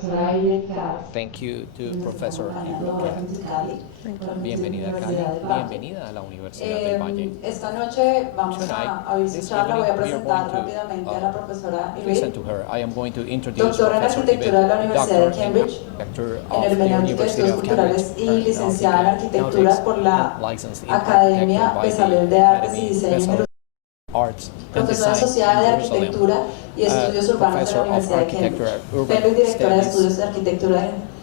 profesora Irene Katz, Thank you to nos está Professor acompañando. Ingrid Welcome Katz. to Cali. Welcome to Bienvenida a the Cali, Universidad del Valle. bienvenida a la Universidad del Valle. Esta noche vamos Tonight, a oír su this charla. Voy a evening, we are presentar going to rápidamente a la profesora listen Irene, to her. I am going to introduce doctora en Professor arquitectura de la Yvette, Universidad de doctor Cambridge, en en of the hermenéutica y University estudios of Cambridge, culturales y licenciada en arquitectura aeronautics, por la and licensed in Academia architecture by Bezalel the de Artes y Academy Diseño en Bezalel Jerusalén, Arts and profesora Design asociada de in Jerusalem, arquitectura y estudios urbanos de la professor of Universidad de architecture, Cambridge, urban fellow y directora de studies, estudios de arquitectura en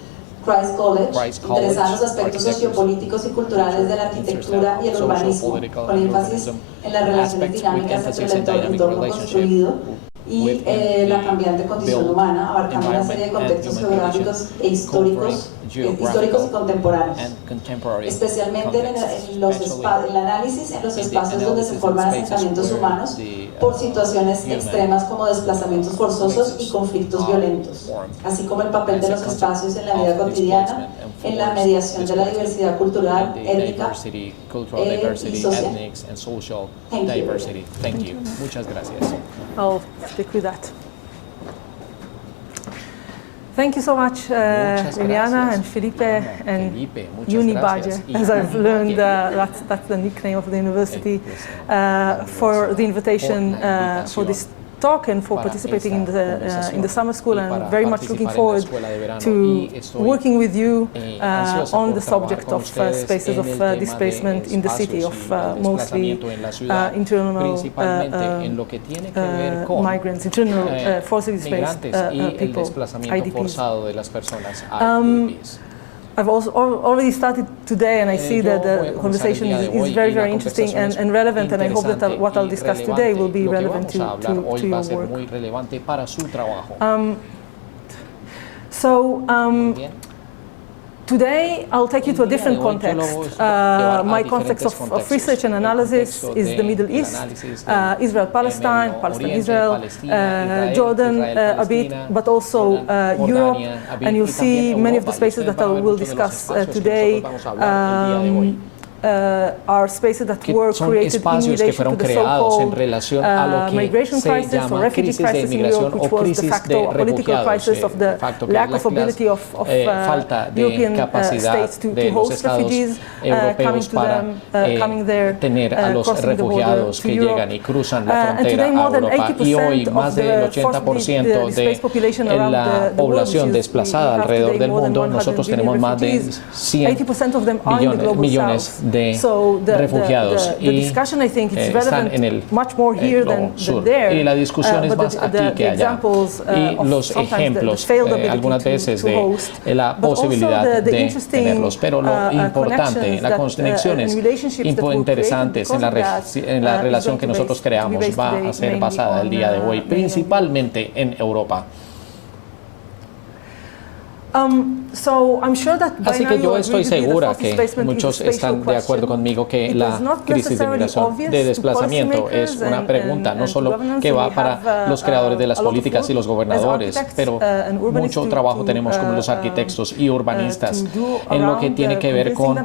Christ College, Christ interesada en los College, aspectos architectures, sociopolíticos y culturales de la arquitectura y el social, urbanismo, political, con and énfasis urbanism en las relaciones aspects with dinámicas entre emphasis el in dynamic entorno relationship construido y with la the cambiante condición built humana, abarcando una serie de environment and contextos human geográficos condition, e históricos y contemporáneos, and contemporary especialmente contexts, el análisis en los in the espacios donde se analysis forman of spaces asentamientos where humanos the, por situaciones human extremas como desplazamientos forzosos y conflictos are violentos, formed así como el papel de as a los espacios en la consequence vida of cotidiana, displacement and en la forced mediación de la displacement, diversidad cultural, and the étnica diversity, cultural y diversity, social. ethnic and social Thank you. diversity. Thank you. Muchas gracias. I'll stick with that. Thank you so much, Muchas Liliana gracias. and Felipe and Felipe, muchas Unibaje, gracias. Y as I've learned, Unibaje. that's the nickname of the university, Pues, for the invitation por la for this invitación talk and for para participating esta in the summer school, y and para very much looking participar en la forward escuela de verano. to Y estoy, working with you ansiosa on por the trabajar subject con of ustedes spaces en of el tema de displacement in the city, espacios of y el mostly desplazamiento en la ciudad, internal principalmente en lo que tiene que ver con migrants, internal forcibly displaced migrantes y el people, desplazamiento IDPs. forzado de las personas IDPs. I've also already started today, and I see Yo that voy a the comenzar conversation el día de is hoy very, y la very interesting conversación and relevant, and I hope that interesante what I'll y discuss today will be relevante. relevant Lo que vamos a hablar hoy to va a your ser work. muy relevante para su trabajo. So, Muy bien. today I'll take you to a different El día de hoy yo lo context. voy a llevar a My diferentes context of contextos. research and El analysis contexto is the Middle del East, análisis del Israel-Palestine, Medio Palestine-Israel, Oriente, Palestina, Israel, Jordan a bit, Palestina, but also Jordan, Europe, Jordania, a bit, and you'll y see también many of the Europa. Y spaces ustedes that I van a ver will muchos de los discuss espacios que today. nosotros vamos a hablar el día de hoy. Are spaces that Que were son created in espacios que relation fueron to the creados en so-called relación a lo que migration se crisis or llama refugee crisis de crisis in inmigración Europe, which o was de crisis facto de a political refugiados, crisis of the facto, que lack es of ability of falta de European capacidad states to de los host estados refugees coming europeos to para them, coming there, tener a los crossing the border refugiados to que Europe. llegan y cruzan la And frontera today a more than Europa. Y hoy 80% más of del the forcibly 80% displaced population de around la the world, población which is desplazada we have alrededor today del more than mundo, 100 nosotros million tenemos más de refugees. 100 80% of them are in the global millones south. de So the refugiados the discussion, I think, is están relevant en el much more here globo than sur. there. Y la discusión es But más aquí que allá. examples, Y of los sometimes ejemplos, failed ability algunas veces to de host, la but also posibilidad the de interesting, tenerlos. Pero lo importante, connections las that, conexiones and relationships that were interesantes created en because of that, en la is relación going que to nosotros be creamos based va today a ser mainly basada el día de hoy, mainly on principalmente en Europa. So I'm sure that by Así now que you yo agree estoy with me that segura forced que displacement is a muchos spatial están de acuerdo question. conmigo que It la is not crisis de necessarily migración, obvious de to desplazamiento es policymakers una and pregunta no solo governance, que and va we para have, los creadores de las a lot of políticas y work los as gobernadores, architects, pero and urbanists mucho trabajo tenemos como los arquitectos y urbanistas en lo que tiene que ver con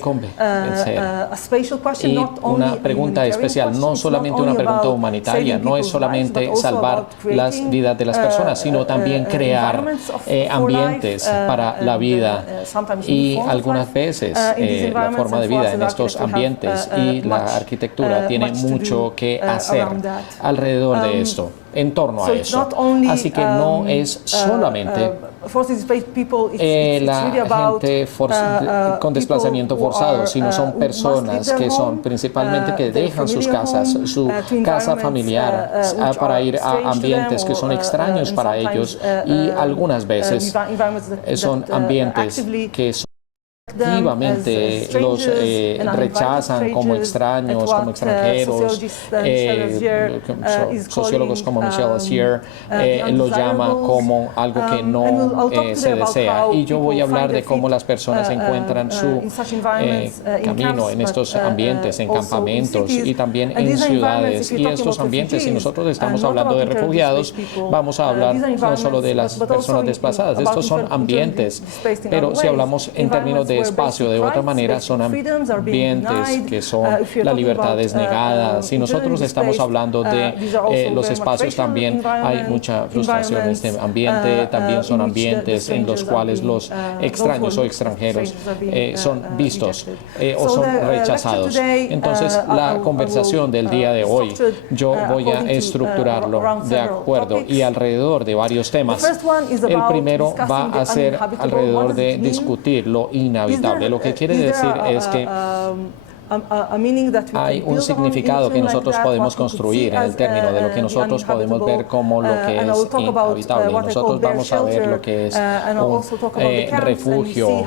convencer. A spatial question, Y not only una a pregunta humanitarian especial, question, no it's solamente not una only pregunta about humanitaria, saving no es people's lives, solamente but also salvar about las creating, vidas de las personas, sino también crear environments for ambientes life, para la vida y algunas veces la forma de vida en estos ambientes y la arquitectura tiene mucho que hacer alrededor de esto, en torno a eso. Así que no es solamente la gente con desplazamiento forzado, sino son personas que son principalmente que dejan sus casas, su casa familiar para ir a ambientes que son extraños para ellos y algunas veces son ambientes que activamente los rechazan como extraños, como extranjeros. Sociólogos como Michelle Azier lo llama como algo que no se desea. Y yo voy a hablar de cómo las personas encuentran su camino en estos ambientes, en campamentos y también en ciudades. Y estos ambientes, si nosotros estamos hablando de refugiados, vamos a hablar no solo de las personas desplazadas. Estos son ambientes, pero si hablamos en términos de espacio. De otra manera, son ambientes que son la libertad es negada. Si nosotros estamos hablando de los espacios, también hay mucha frustración en este ambiente. También son ambientes en los cuales los extraños o extranjeros son vistos o son rechazados. Entonces, la conversación del día de hoy, yo voy a estructurarlo de acuerdo y alrededor de varios temas. El primero va a ser alrededor de discutir lo inhabitable. Lo que quiere decir es que hay un significado que nosotros podemos construir en el término de lo que nosotros podemos ver como lo que es inhabitable. Nosotros vamos a ver lo que es un refugio,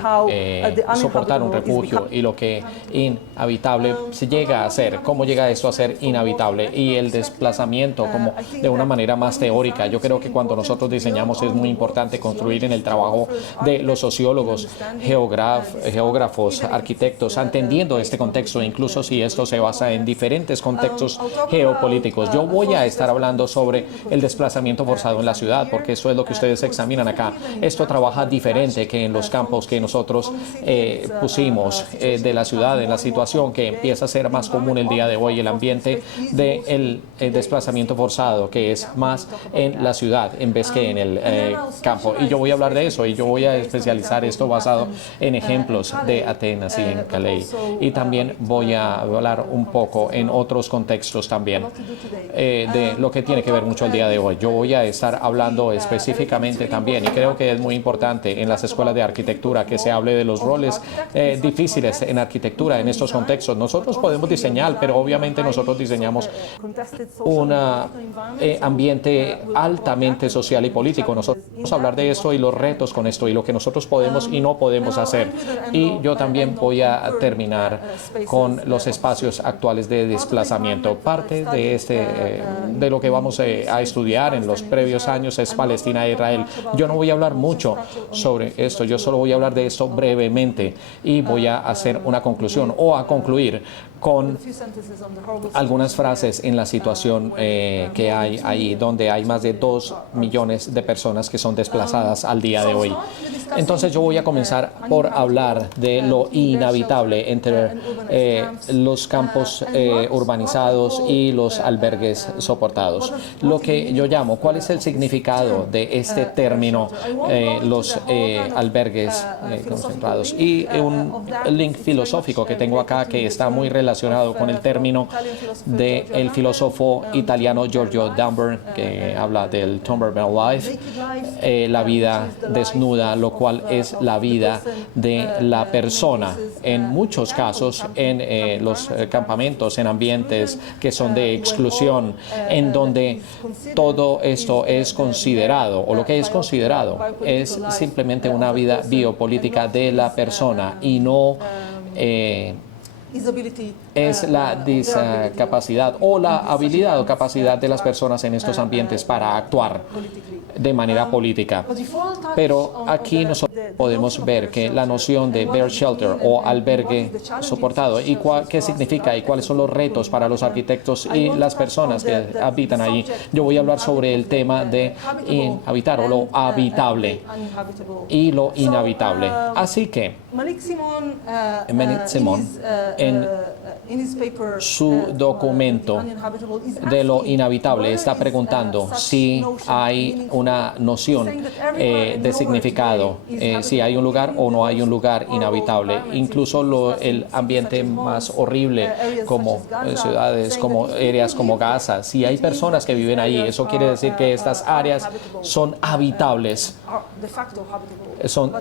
soportar un refugio y lo que inhabitable se llega a ser, cómo llega esto a ser inhabitable y el desplazamiento como de una manera más teórica. Yo creo que cuando nosotros diseñamos es muy importante construir en el trabajo de los sociólogos, geógrafos, arquitectos, entendiendo este contexto, incluso si esto se basa en diferentes contextos geopolíticos. Yo voy a estar hablando sobre el desplazamiento forzado en la ciudad, porque eso es lo que ustedes examinan acá. Esto trabaja diferente que en los campos que nosotros pusimos de la ciudad, en la situación que empieza a ser más común el día de hoy, el ambiente del desplazamiento forzado, que es más en la ciudad en vez que en el campo. Y yo voy a hablar de eso y yo voy a especializar esto basado en ejemplos de Atenas y en Calais. Y también voy a hablar un poco en otros contextos también de lo que tiene que ver mucho el día de hoy. Yo voy a estar hablando específicamente también, y creo que es muy importante en las escuelas de arquitectura que se hable de los roles difíciles en arquitectura en estos contextos. Nosotros podemos diseñar, pero obviamente nosotros diseñamos un ambiente altamente social y político. Nosotros vamos a hablar de esto y los retos con esto y lo que nosotros podemos y no podemos hacer. Y yo también voy a terminar con los espacios actuales de desplazamiento. Parte de de lo que vamos a estudiar en los previos años es Palestina e Israel. Yo no voy a hablar mucho sobre esto, yo solo voy a hablar de esto brevemente y voy a hacer una conclusión o a concluir con algunas frases en la situación que hay ahí, donde hay más de 2 millones de personas que son desplazadas al día de hoy. Entonces yo voy a comenzar por hablar de lo inhabitable entre los campos urbanizados y los albergues soportados. Lo que yo llamo, ¿cuál es el significado de este término, los albergues concentrados? Y un link filosófico que tengo acá que está muy relacionado con el término del filósofo italiano Giorgio Damber, que habla del Tomberman Life, la vida desnuda, lo cual es la vida de la persona. En muchos casos, en los campamentos, en ambientes que son de exclusión, en donde todo esto es considerado, o lo que es considerado, es simplemente una vida biopolítica de la persona y no es la discapacidad o la habilidad o capacidad de las personas en estos ambientes para actuar de manera política. Pero aquí nosotros podemos ver que la noción de bear shelter o albergue soportado y qué significa y cuáles son los retos para los arquitectos y las personas que habitan allí. Yo voy a hablar sobre el tema de habitar o lo habitable y lo inhabitable. Así que Malik Simon en su documento de lo inhabitable está preguntando si hay una noción de significado, si hay un lugar o no hay un lugar inhabitable. Incluso el ambiente más horrible como ciudades, como áreas como Gaza, si hay personas que viven ahí, eso quiere decir que estas áreas son habitables. Son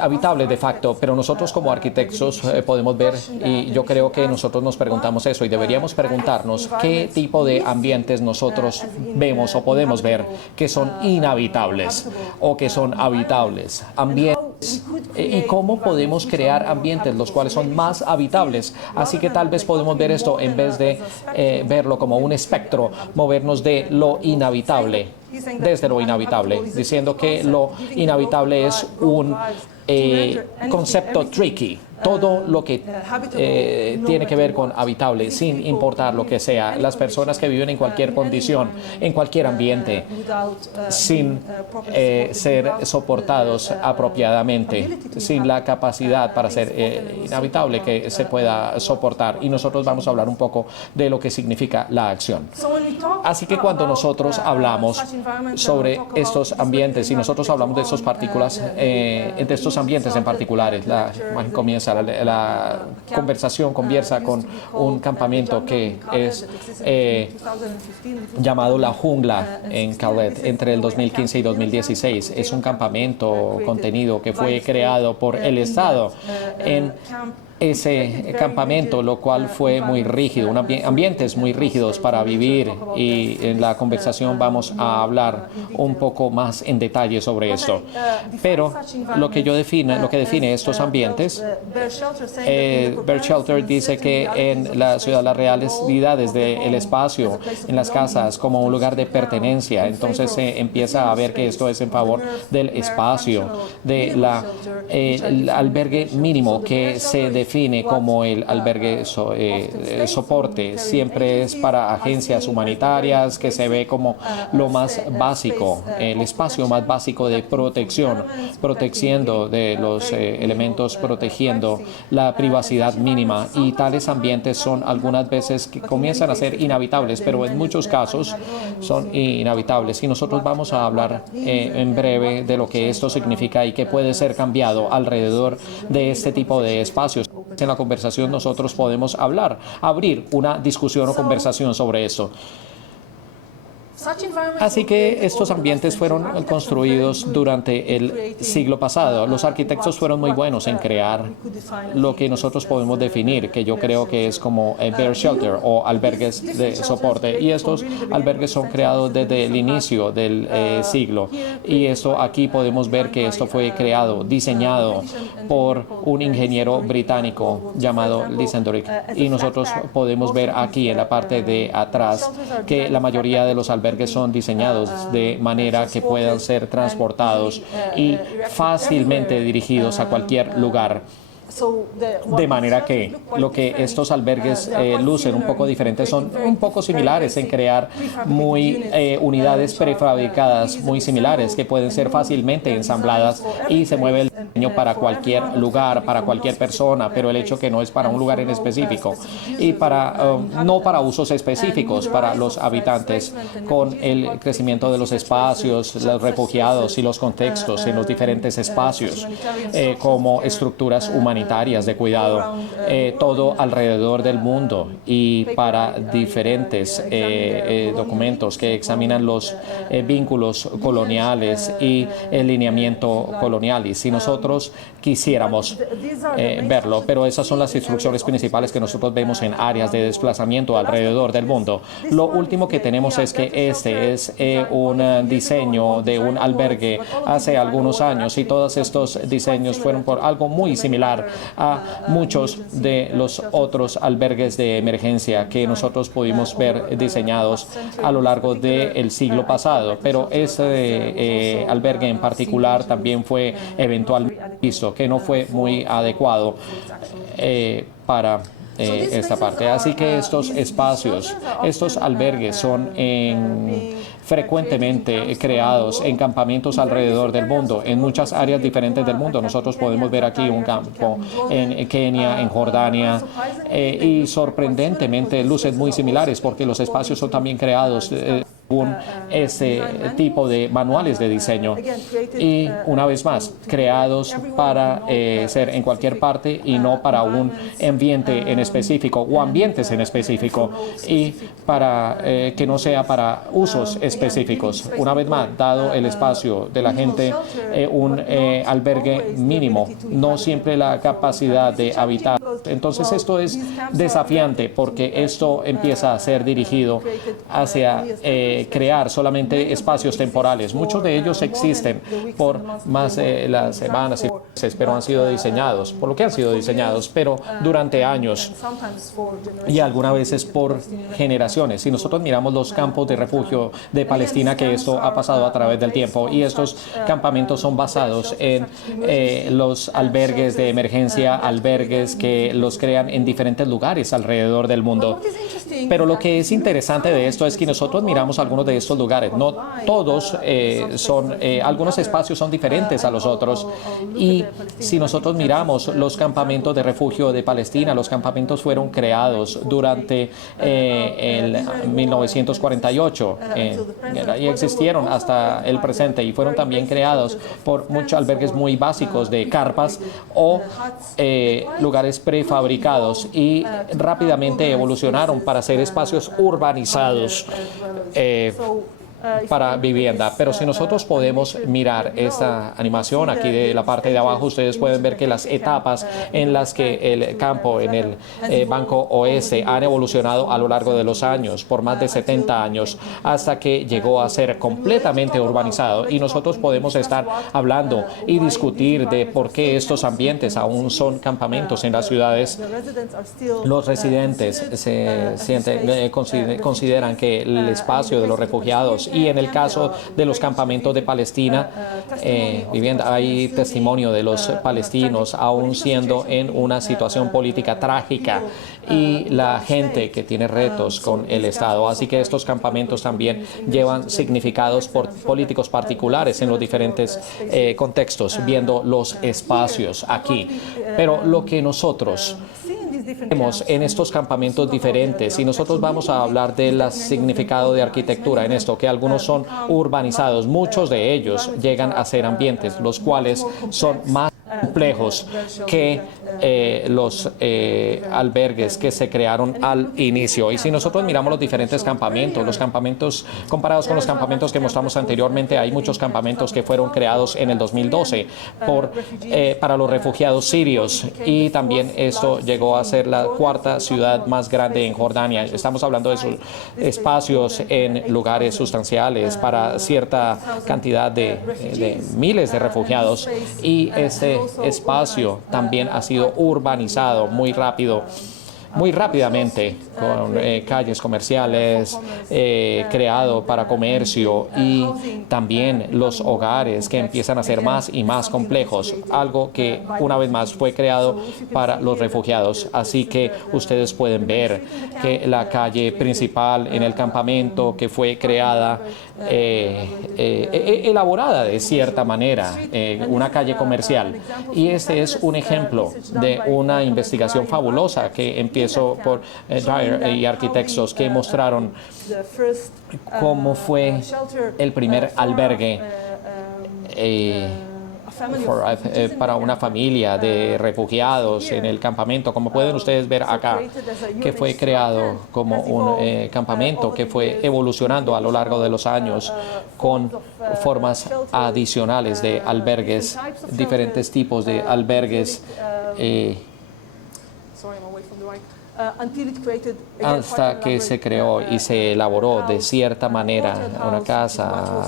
habitables de facto, pero nosotros como arquitectos podemos ver, y yo creo que nosotros nos preguntamos eso y deberíamos preguntarnos qué tipo de ambientes nosotros vemos o podemos ver que son inhabitables o que son habitables, ambientes, y cómo podemos crear ambientes los cuales son más habitables. Así que tal vez podemos ver esto en vez de verlo como un espectro, movernos de lo inhabitable, desde lo inhabitable, diciendo que lo inhabitable es un concepto tricky, todo lo que tiene que ver con habitable, sin importar lo que sea, las personas que viven en cualquier condición, en cualquier ambiente, sin ser soportados apropiadamente, sin la capacidad para ser inhabitable que se pueda soportar. Y nosotros vamos a hablar un poco de lo que significa la acción. Así que cuando nosotros hablamos sobre estos ambientes y nosotros hablamos de estos partículas, de estos ambientes en particulares, la imagen comienza, la conversación conversa con un campamento que es llamado La Jungla en Khaled entre el 2015 y 2016. Es un campamento contenido que fue creado por el Estado en ese campamento, lo cual fue muy rígido, ambientes muy rígidos para vivir, y en la conversación vamos a hablar un poco más en detalle sobre esto. Pero lo que define estos ambientes, Bear Shelter dice que en la ciudad las realidades del espacio, en las casas, como un lugar de pertenencia, entonces se empieza a ver que esto es en favor del espacio, del albergue mínimo que se define como el albergue soporte, siempre es para agencias humanitarias, que se ve como lo más básico, el espacio más básico de protección, protegiendo de los elementos, protegiendo la privacidad mínima, y tales ambientes son algunas veces que comienzan a ser inhabitables, pero en muchos casos son inhabitables, y nosotros vamos a hablar en breve de lo que esto significa y que puede ser cambiado alrededor de este tipo de espacios. En la conversación nosotros podemos abrir una discusión o conversación sobre esto. Así que estos ambientes fueron construidos durante el siglo pasado. Los arquitectos fueron muy buenos en crear lo que nosotros podemos definir, que yo creo que es como Bear Shelter o albergues de soporte. Y estos albergues son creados desde el inicio del siglo. Y esto aquí podemos ver que esto fue creado, diseñado por un ingeniero británico llamado Lisendrick. Y nosotros podemos ver aquí en la parte de atrás que la mayoría de los albergues son diseñados de manera que puedan ser transportados y fácilmente dirigidos a cualquier lugar. De manera que lo que estos albergues lucen un poco diferentes, son un poco similares en crear unidades prefabricadas muy similares que pueden ser fácilmente ensambladas, y se mueve el diseño para cualquier lugar, para cualquier persona, pero el hecho que no es para un lugar en específico y no para usos específicos para los habitantes, con el crecimiento de los espacios, los refugiados y los contextos en los diferentes espacios, como estructuras humanitarias de cuidado, todo alrededor del mundo, y para diferentes documentos que examinan los vínculos coloniales y el lineamiento colonial. Y si nosotros quisiéramos verlo, pero esas son las instrucciones principales que nosotros vemos en áreas de desplazamiento alrededor del mundo. Lo último que tenemos es que este es un diseño de un albergue hace algunos años, y todos estos diseños fueron por algo muy similar a muchos de los otros albergues de emergencia que nosotros pudimos ver diseñados a lo largo del siglo pasado. Pero este albergue en particular también fue eventualmente visto que no fue muy adecuado para esta parte. Así que estos espacios, estos albergues son frecuentemente creados en campamentos alrededor del mundo, en muchas áreas diferentes del mundo. Nosotros podemos ver aquí un campo en Kenia, en Jordania, y sorprendentemente lucen muy similares porque los espacios son también creados según ese tipo de manuales de diseño, y una vez más creados para ser en cualquier parte y no para un ambiente en específico o ambientes en específico, y para que no sea para usos específicos. Una vez más, dado el espacio de la gente, un albergue mínimo, no siempre la capacidad de habitar Entonces esto es desafiante porque esto empieza a ser dirigido hacia crear solamente espacios temporales. Muchos de ellos existen por más de las semanas y meses, pero han sido diseñados, por lo que han sido diseñados, pero durante años y algunas veces por generaciones. Si nosotros miramos los campos de refugio de Palestina, que esto ha pasado a través del tiempo, y estos campamentos son basados en los albergues de emergencia, albergues que los crean en diferentes lugares alrededor del mundo. Pero lo que es interesante de esto es que nosotros miramos algunos de estos lugares. No todos algunos espacios son diferentes a los otros. Y si nosotros miramos los campamentos de refugio de Palestina, los campamentos fueron creados durante el 1948 y existieron hasta el presente, y fueron también creados por muchos albergues muy básicos de carpas o lugares prefabricados, y rápidamente evolucionaron para ser espacios urbanizados para vivienda. Pero si nosotros podemos mirar esta animación aquí de la parte de abajo, ustedes pueden ver que las etapas en las que el campo en el Banco Oeste han evolucionado a lo largo de los años, por más de 70 años, hasta que llegó a ser completamente urbanizado. Y nosotros podemos estar hablando y discutir de por qué estos ambientes aún son campamentos en las ciudades. Los residentes consideran que el espacio de los refugiados, y en el caso de los campamentos de Palestina, vivienda, hay testimonio de los palestinos aún siendo en una situación política trágica, y la gente que tiene retos con el Estado. Así que estos campamentos también llevan significados políticos particulares en los diferentes contextos, viendo los espacios aquí. Pero lo que nosotros vemos en estos campamentos diferentes, y nosotros vamos a hablar del significado de arquitectura en esto, que algunos son urbanizados, muchos de ellos llegan a ser ambientes los cuales son más complejos que los albergues que se crearon al inicio. Y si nosotros miramos los diferentes campamentos comparados con los campamentos que mostramos anteriormente, hay muchos campamentos que fueron creados en el 2012 para los refugiados sirios, y también esto llegó a ser la cuarta ciudad más grande en Jordania. Estamos hablando de sus espacios en lugares sustanciales para cierta cantidad de miles de refugiados, y ese espacio también ha sido urbanizado muy rápidamente, con calles comerciales, creado para comercio, y también los hogares que empiezan a ser más y más complejos, algo que una vez más fue creado para los refugiados. Así que ustedes pueden ver que la calle principal en el campamento, que fue creada, elaborada de cierta manera, una calle comercial, y este es un ejemplo de una investigación fabulosa que empezó por Dyer y arquitectos, que mostraron cómo fue el primer albergue para una familia de refugiados en el campamento, como pueden ustedes ver acá, que fue creado como un campamento que fue evolucionando a lo largo de los años con formas adicionales de albergues, diferentes tipos de albergues, hasta que se creó y se elaboró de cierta manera una casa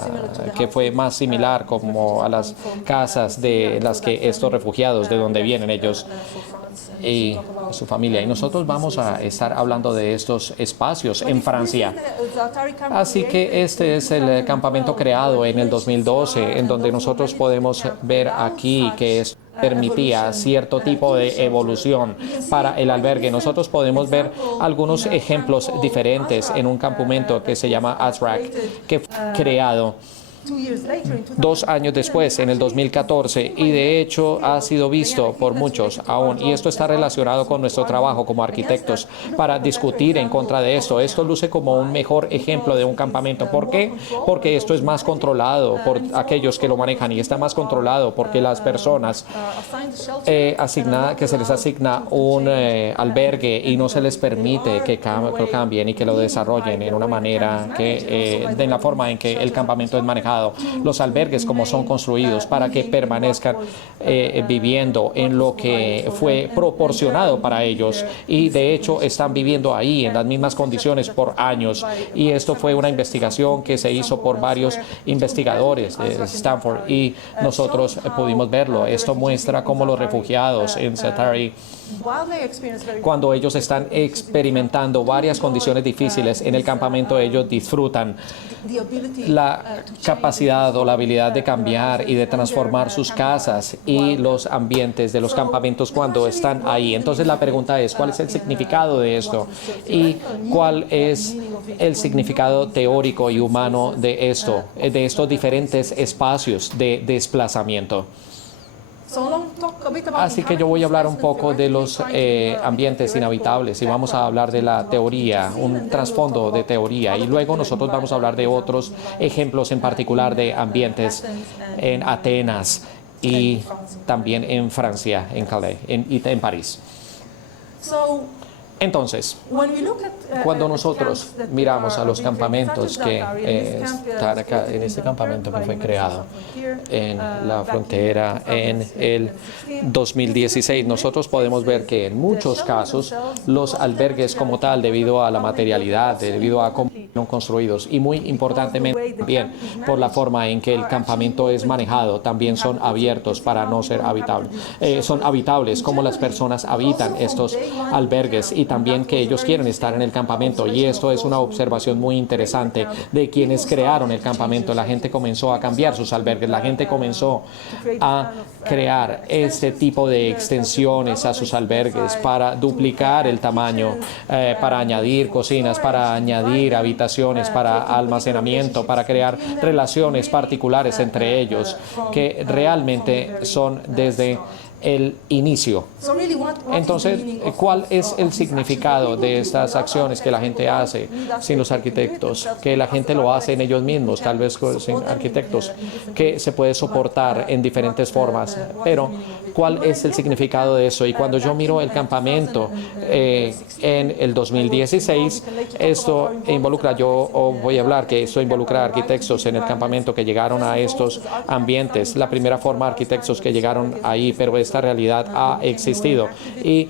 que fue más similar como a las casas de las que estos refugiados, de donde vienen ellos y su familia. Y nosotros vamos a estar hablando de estos espacios en Francia. Así que este es el campamento creado en el 2012, en donde nosotros podemos ver aquí que permitía cierto tipo de evolución para el albergue. Nosotros podemos ver algunos ejemplos diferentes en un campamento que se llama Azraq, que fue creado 2 años después, en el 2014, y de hecho ha sido visto por muchos aún, y esto está relacionado con nuestro trabajo como arquitectos para discutir en contra de esto. Esto luce como un mejor ejemplo de un campamento. ¿Por qué? Porque esto es más controlado por aquellos que lo manejan, y está más controlado porque las personas que se les asigna un albergue y no se les permite que cambien y que lo desarrollen en una manera de la forma en que el campamento es manejado. reflejado los albergues como son construidos para que permanezcan viviendo en lo que fue proporcionado para ellos, y de hecho están viviendo ahí en las mismas condiciones por años. Y esto fue una investigación que se hizo por varios investigadores de Stanford y nosotros pudimos verlo. Esto muestra cómo los refugiados en Zaatari, cuando ellos están experimentando varias condiciones difíciles en el campamento, ellos disfrutan la capacidad o la habilidad de cambiar y de transformar sus casas y los ambientes de los campamentos cuando están ahí. Entonces la pregunta es, ¿cuál es el significado de esto? ¿Y cuál es el significado teórico y humano de esto, de estos diferentes espacios de desplazamiento? Así que yo voy a hablar un poco de los ambientes inhabitables y vamos a hablar de la teoría, un trasfondo de teoría, y luego nosotros vamos a hablar de otros ejemplos en particular de ambientes en Atenas y también en Francia, en Calais y en París. Entonces, cuando nosotros miramos a los campamentos que están acá, en este campamento que fue creado en la frontera en el 2016, nosotros podemos ver que en muchos casos los albergues como tal, debido a la materialidad, debido a cómo fueron construidos y muy importantemente también por la forma en que el campamento es manejado, también son abiertos para no ser habitables. Son habitables como las personas habitan estos albergues y también que ellos quieren estar en el campamento, y esto es una observación muy interesante de quienes crearon el campamento. La gente comenzó a cambiar sus albergues, la gente comenzó a crear este tipo de extensiones a sus albergues para duplicar el tamaño, para añadir cocinas, para añadir habitaciones, para almacenamiento, para crear relaciones particulares entre ellos que realmente son desde el inicio. Entonces, ¿cuál es el significado de estas acciones que la gente hace sin los arquitectos? Que la gente lo hace en ellos mismos, tal vez sin arquitectos, que se puede soportar en diferentes formas. Pero, ¿cuál es el significado de eso? Y cuando yo miro el campamento en el 2016, esto involucra, yo voy a hablar que esto involucra arquitectos en el campamento que llegaron a estos ambientes. La primera forma, arquitectos que llegaron ahí, pero esta realidad ha existido y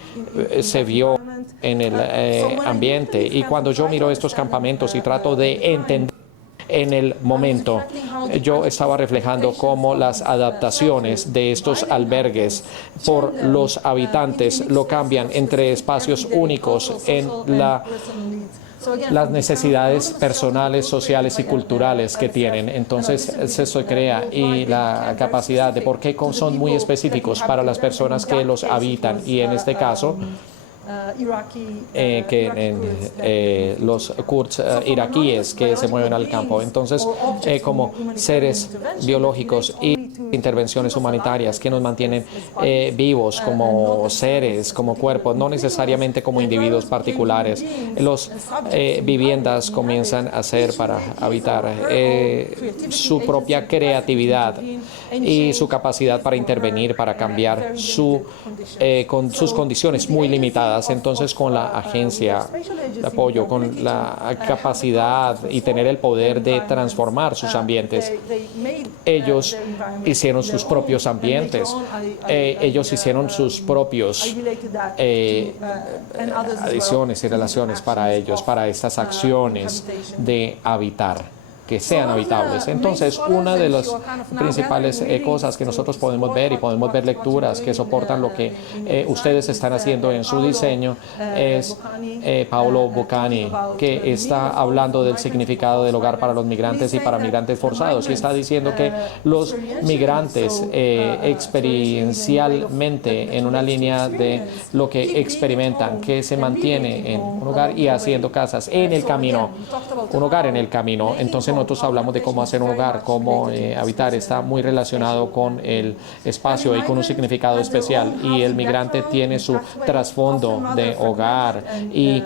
se vio en el ambiente. Y cuando yo miro estos campamentos y trato de entender en el momento, yo estaba reflejando cómo las adaptaciones de estos albergues por los habitantes lo cambian entre espacios únicos en las necesidades personales, sociales y culturales que tienen. Entonces se crea, y la capacidad de por qué son muy específicos para las personas que los habitan, y en este caso los kurds iraquíes que se mueven al campo. Entonces, como seres biológicos y intervenciones humanitarias que nos mantienen vivos como seres, como cuerpos, no necesariamente como individuos particulares. Las viviendas comienzan a ser para habitar su propia creatividad y su capacidad para intervenir, para cambiar con sus condiciones muy limitadas. Entonces, con la agencia de apoyo, con la capacidad y tener el poder de transformar sus ambientes, ellos hicieron sus propios ambientes, ellos hicieron sus propios adiciones y relaciones para ellos, para estas acciones de habitar, que sean habitables. Entonces, una de las principales cosas que nosotros podemos ver, y podemos ver lecturas que soportan lo que ustedes están haciendo en su diseño, es Paolo Bucani, que está hablando del significado del hogar para los migrantes y para migrantes forzados, y está diciendo que los migrantes experiencialmente en una línea de lo que experimentan, que se mantiene en un hogar y haciendo casas en el camino, un hogar en el camino. Entonces nosotros hablamos de cómo hacer un hogar, cómo habitar, está muy relacionado con el espacio y con un significado especial, y el migrante tiene su trasfondo de hogar y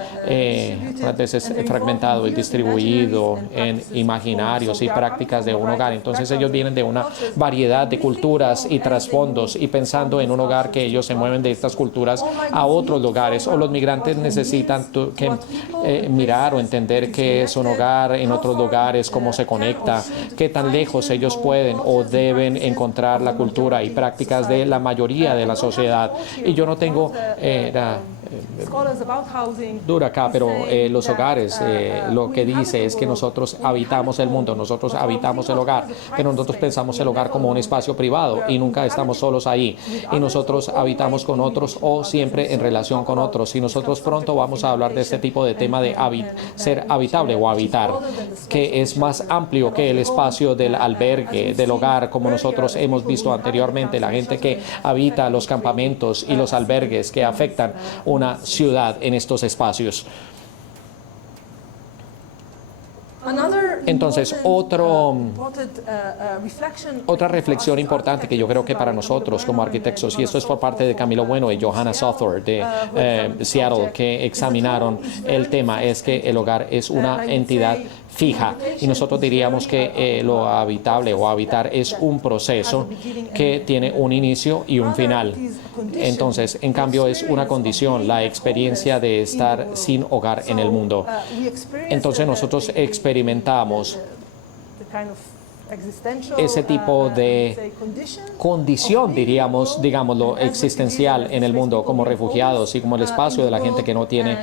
a veces fragmentado y distribuido en imaginarios y prácticas de un hogar. Entonces ellos vienen de una variedad de culturas y trasfondos, y pensando en un hogar, que ellos se mueven de estas culturas a otros lugares, o los migrantes necesitan mirar o entender qué es un hogar en otros lugares, cómo cómo se conecta, qué tan lejos ellos pueden o deben encontrar la cultura y prácticas de la mayoría de la sociedad. Y yo no tengo dura acá, pero los hogares, lo que dice es que nosotros habitamos el mundo, nosotros habitamos el hogar, pero nosotros pensamos el hogar como un espacio privado y nunca estamos solos ahí. Y nosotros habitamos con otros o siempre en relación con otros. Y nosotros pronto vamos a hablar de este tipo de tema de ser habitable o habitar, que es más amplio que el espacio del albergue, del hogar, como nosotros hemos visto anteriormente, la gente que habita los campamentos y los albergues que afectan una ciudad en estos espacios. Entonces, otra reflexión importante que yo creo que para nosotros como arquitectos, y esto es por parte de Camilo Bueno y Johanna Sothor de Seattle, que examinaron el tema, es que el hogar es una entidad fija y nosotros diríamos que lo habitable o habitar es un proceso que tiene un inicio y un final. Entonces, en cambio, es una condición, la experiencia de estar sin hogar en el mundo. Entonces, nosotros experimentamos ese tipo de condición, digámoslo, existencial en el mundo como refugiados y como el espacio de la gente que no tiene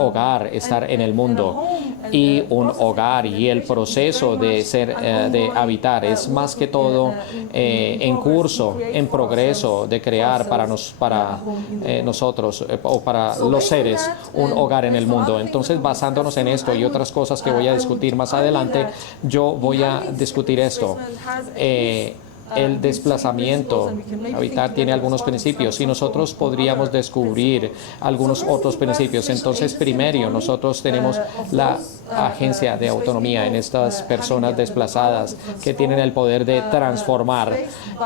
hogar, estar en el mundo. Y un hogar y el proceso de habitar es más que todo en curso, en progreso de crear para nosotros o para los seres un hogar en el mundo. Entonces, basándonos en esto y otras cosas que voy a discutir más adelante, yo voy a discutir esto. El desplazamiento, habitar, tiene algunos principios y nosotros podríamos descubrir algunos otros principios. Entonces, primero, nosotros tenemos la agencia de autonomía en estas personas desplazadas que tienen el poder de transformar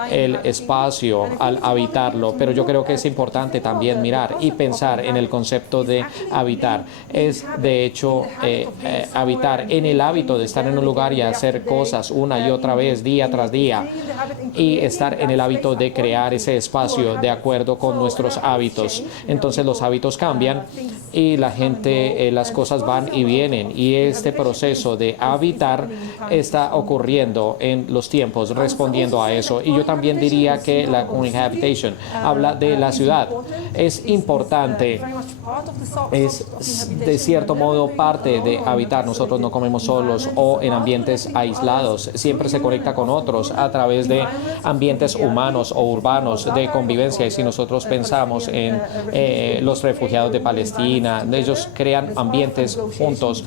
el espacio al habitarlo. Pero yo creo que es importante también mirar y pensar en el concepto de habitar. Es, de hecho, habitar en el hábito de estar en un lugar y hacer cosas una y otra vez, día tras día, y estar en el hábito de crear ese espacio de acuerdo con nuestros hábitos. Entonces los hábitos cambian y la gente, las cosas van y vienen, y este proceso de habitar está ocurriendo en los tiempos, respondiendo a eso. Y yo también diría que la cohabitation habla de la ciudad. Es importante, es de cierto modo parte de habitar. Nosotros no comemos solos o en ambientes aislados, siempre se conecta con otros a través de ambientes humanos o urbanos de convivencia. Y si nosotros pensamos en los refugiados de Palestina, ellos crean ambientes juntos,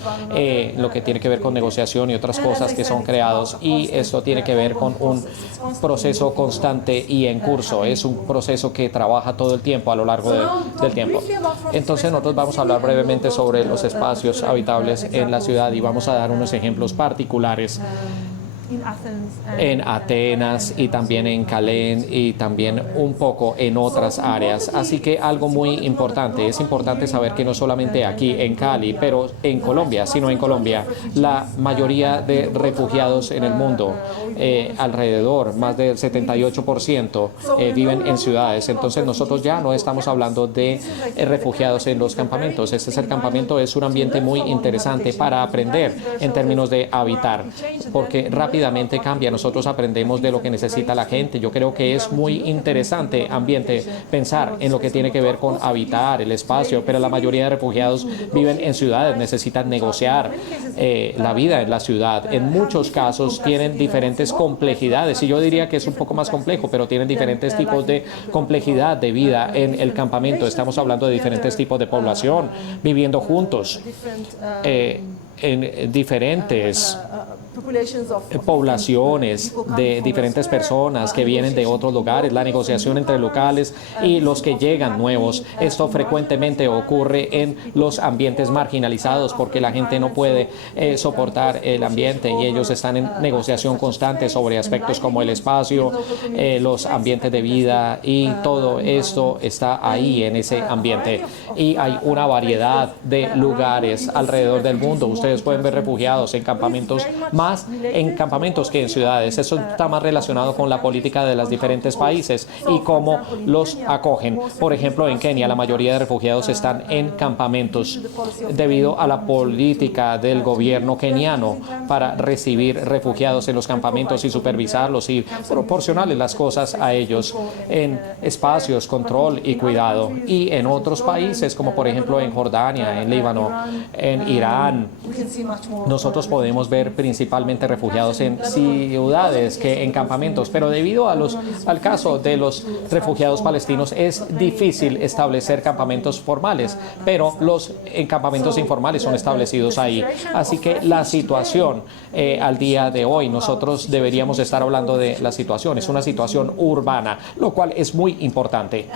lo que tiene que ver con negociación y otras cosas que son creados, y esto tiene que ver con un proceso constante y en curso. Es un proceso que trabaja todo el tiempo, a lo largo del tiempo. Entonces nosotros vamos a hablar brevemente sobre los espacios habitables en la ciudad y vamos a dar unos ejemplos particulares en Atenas y también en Calais y también un poco en otras áreas. Así que algo muy importante, es importante saber que no solamente aquí en Cali, pero en Colombia, sino en Colombia, la mayoría de refugiados en el mundo, alrededor, más del 78%, viven en ciudades. Entonces nosotros ya no estamos hablando de refugiados en los campamentos. El campamento es un ambiente muy interesante para aprender en términos de habitar, porque rápidamente cambia. Nosotros aprendemos de lo que necesita la gente. Yo creo que es muy interesante pensar en lo que tiene que ver con habitar el espacio, pero la mayoría de refugiados viven en ciudades, necesitan negociar la vida en la ciudad. En muchos casos tienen diferentes complejidades, y yo diría que es un poco más complejo, pero tienen diferentes tipos de complejidad de vida en el campamento. Estamos hablando de diferentes tipos de población viviendo juntos en diferentes poblaciones de diferentes personas que vienen de otros lugares, la negociación entre locales y los que llegan nuevos. Esto frecuentemente ocurre en los ambientes marginalizados porque la gente no puede soportar el ambiente y ellos están en negociación constante sobre aspectos como el espacio, los ambientes de vida, y todo esto está ahí en ese ambiente. Y hay una variedad de lugares alrededor del mundo. Ustedes ustedes pueden ver refugiados en campamentos, más en campamentos que en ciudades. Eso está más relacionado con la política de los diferentes países y cómo los acogen. Por ejemplo, en Kenia la mayoría de refugiados están en campamentos debido a la política del gobierno keniano para recibir refugiados en los campamentos y supervisarlos y proporcionarles las cosas a ellos en espacios, control y cuidado. Y en otros países, como por ejemplo en Jordania, en Líbano, en Irán, nosotros podemos ver principalmente refugiados en ciudades que en campamentos, pero debido al caso de los refugiados palestinos es difícil establecer campamentos formales, pero los campamentos informales son establecidos ahí. Así que la situación al día de hoy, nosotros deberíamos estar hablando de la situación, es una situación urbana, lo cual es muy importante.